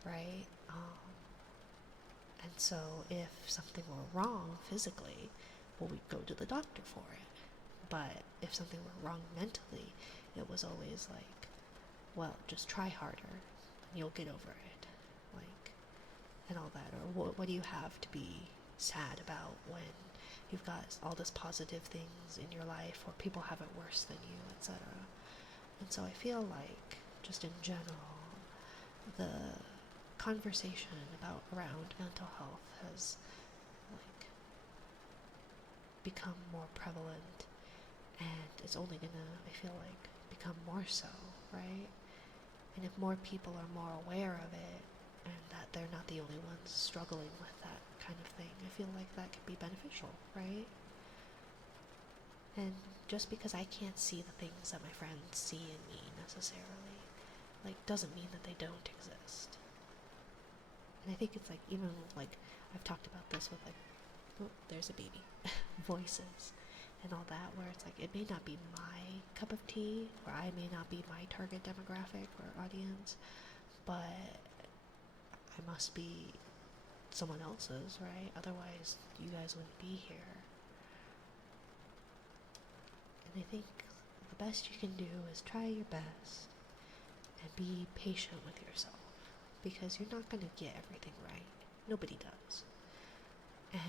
right? And so if something were wrong physically, well, we'd go to the doctor for it. But if something were wrong mentally, it was always like, well, just try harder, and you'll get over it, like, and all that. Or what do you have to be sad about when you've got all this positive things in your life, or people have it worse than you, etc. And so I feel like, just in general, the conversation around mental health has like become more prevalent, and it's only gonna, I feel like, become more so, right? And if more people are more aware of it, and that they're not the only ones struggling with that kind of thing, I feel like that could be beneficial, right? And just because I can't see the things that my friends see in me necessarily, like, doesn't mean that they don't exist. And I think it's like, even like, I've talked about this with like, oh, there's a baby, voices and all that, where it's like, it may not be my cup of tea, or I may not be my target demographic or audience, but I must be someone else's, right? Otherwise, you guys wouldn't be here. And I think the best you can do is try your best and be patient with yourself, because you're not going to get everything right. Nobody does. And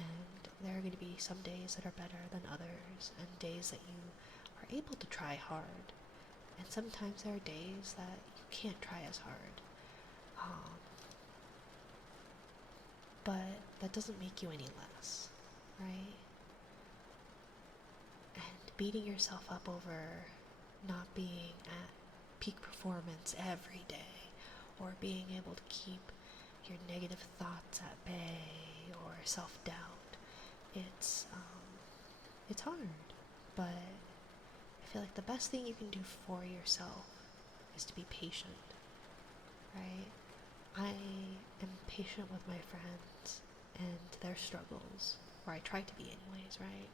there are going to be some days that are better than others, and days that you are able to try hard. And sometimes there are days that you can't try as hard. But that doesn't make you any less, right? And beating yourself up over not being at peak performance every day, or being able to keep your negative thoughts at bay, or self-doubt, it's it's hard, but I feel like the best thing you can do for yourself is to be patient, right? I am patient with my friends and their struggles, or I try to be anyways, right?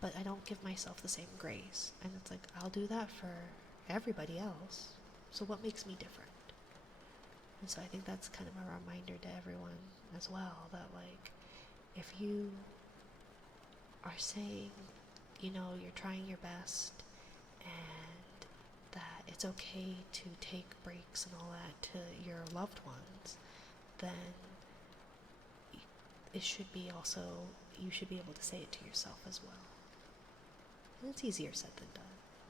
But I don't give myself the same grace. And it's like, I'll do that for everybody else. So what makes me different? And so I think that's kind of a reminder to everyone as well, that like, if you are saying, you're trying your best and that it's okay to take breaks and all that to your loved ones, then it should be also, you should be able to say it to yourself as well. And it's easier said than done.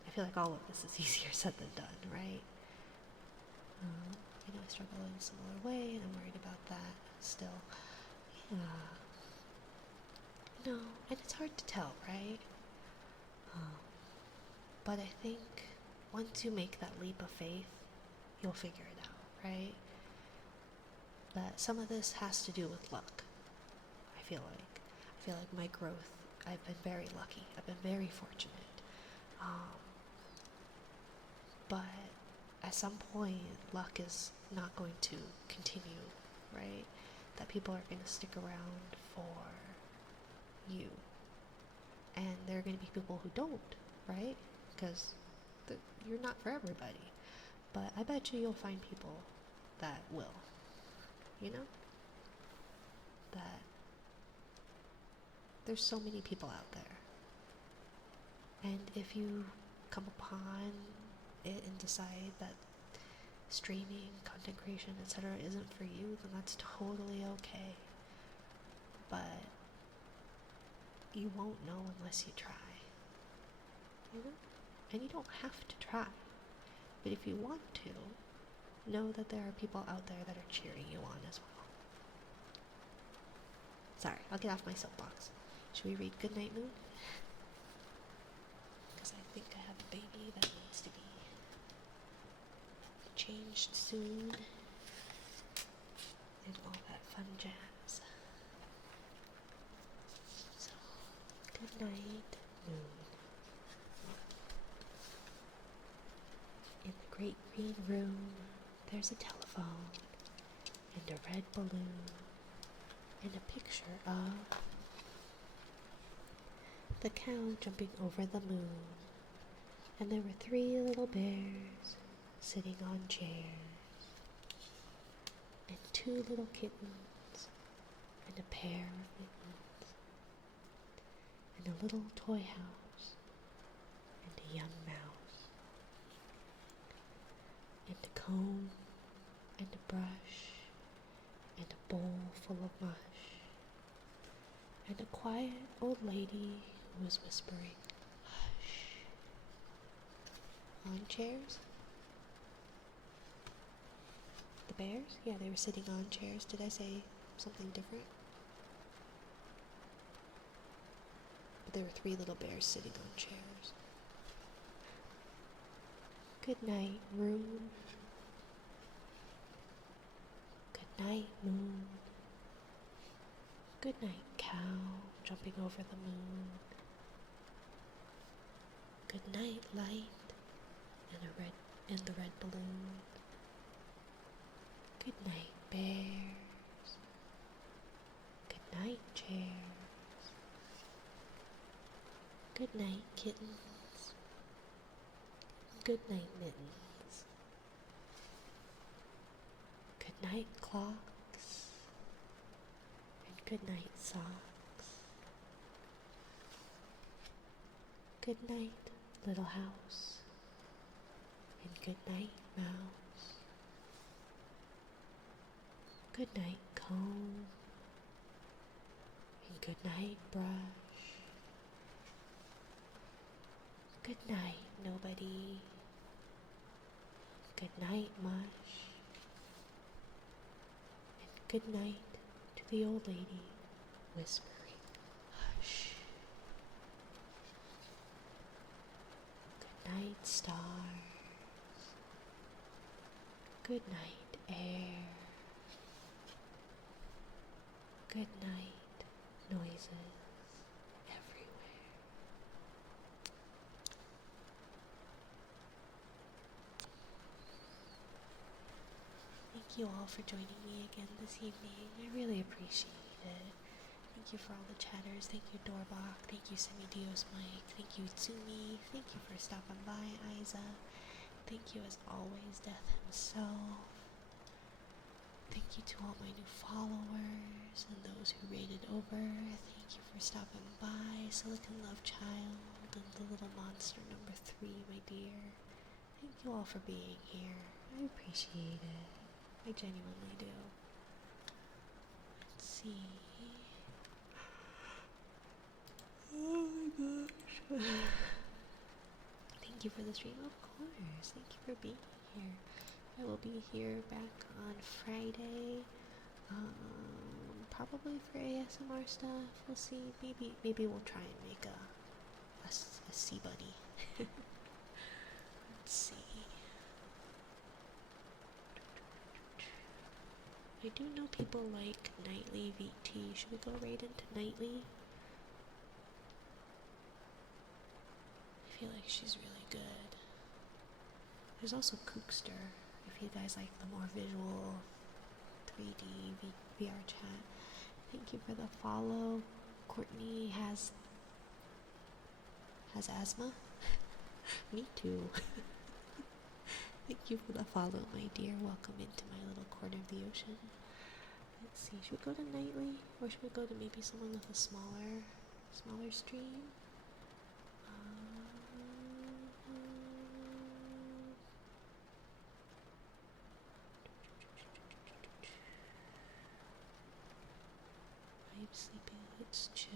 I feel like all of this is easier said than done, right? I struggle in a similar way, and I'm worried about that still. Yeah. No, and it's hard to tell, right? But I think once you make that leap of faith, you'll figure it out, right? That some of this has to do with luck. I feel like my growth, I've been very lucky. I've been very fortunate. But at some point, luck is not going to continue, right? That people are going to stick around for you. And there are going to be people who don't, right? Because you're not for everybody. But I bet you'll find people that will, that there's so many people out there. And if you come upon it and decide that streaming, content creation, etc. isn't for you, then that's totally okay. But you won't know unless you try. And you don't have to try. But if you want to, know that there are people out there that are cheering you on as well. Sorry, I'll get off my soapbox. Should we read Goodnight Moon? Because I think I have a baby that needs to be changed soon. And all that fun jazz. So, Goodnight Moon. In the great green room, there's a telephone, and a red balloon, and a picture of the cow jumping over the moon. And there were 3 little bears sitting on chairs, and 2 little kittens, and a pair of mittens, and a little toy house, and a young mouse, and a comb, and a brush, and a bowl full of mush, and a quiet old lady who was whispering, "Hush." On chairs? The bears? Yeah, they were sitting on chairs. Did I say something different? But there were 3 little bears sitting on chairs. Good night, room. Good night, moon. Good night, cow jumping over the moon. Good night, light, and the red balloon. Good night, bears. Good night, chairs. Good night, kittens. Good night, mittens. Good night, clocks. And good night, socks. Good night, little house. And good night, mouse. Good night, comb. And good night, brush. Good night, nobody. Good night, mush. And good night to the old lady whispering, "Hush." Good night, stars. Good night, air. Good night, noises everywhere. you all for joining me again this evening. I really appreciate it. Thank you for all the chatters. Thank you, Doorbach. Thank you, Semidios Mike. Thank you, Tsumi. Thank you for stopping by, Isa. Thank you, as always, Death himself. Thank you to all my new followers and those who raided over. Thank you for stopping by, Silicon Love Child and the little monster number 3, my dear. Thank you all for being here. I appreciate it. I genuinely do. Let's see. Oh my gosh. Thank you for the stream, of course. Thank you for being here. I will be here back on Friday. Probably for ASMR stuff. We'll see. Maybe we'll try and make a sea bunny. Let's see. I do know people like Nightly VT. Should we go right into Nightly? I feel like she's really good. There's also Kookster, if you guys like the more visual 3D VR chat. Thank you for the follow. Courtney has asthma. Me too. Thank you for the follow, my dear. Welcome into my little corner of the ocean. Let's see, should we go to Nightly? Or should we go to maybe someone with a smaller stream? I'm sleepy, let's chill.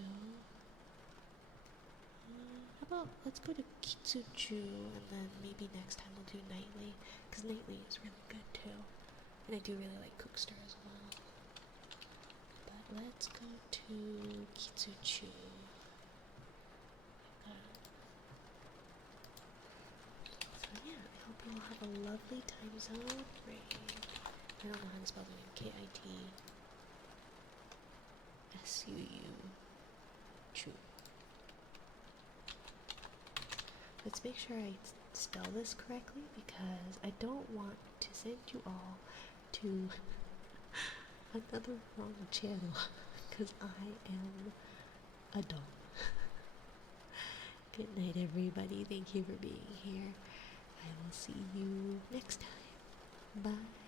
How about, let's go to Kitsuchu, and then maybe next time we'll do Nightly, because Nightly is really good too. And I do really like Cookster as well. But let's go to Kitsuchu. So yeah, I hope you all have a lovely time zone break. I don't know how to spell the name. Kitsu. Chu. Let's make sure I spell this correctly, because I don't want to send you all to another wrong channel, because I am a dog. Good night, everybody. Thank you for being here. I will see you next time. Bye.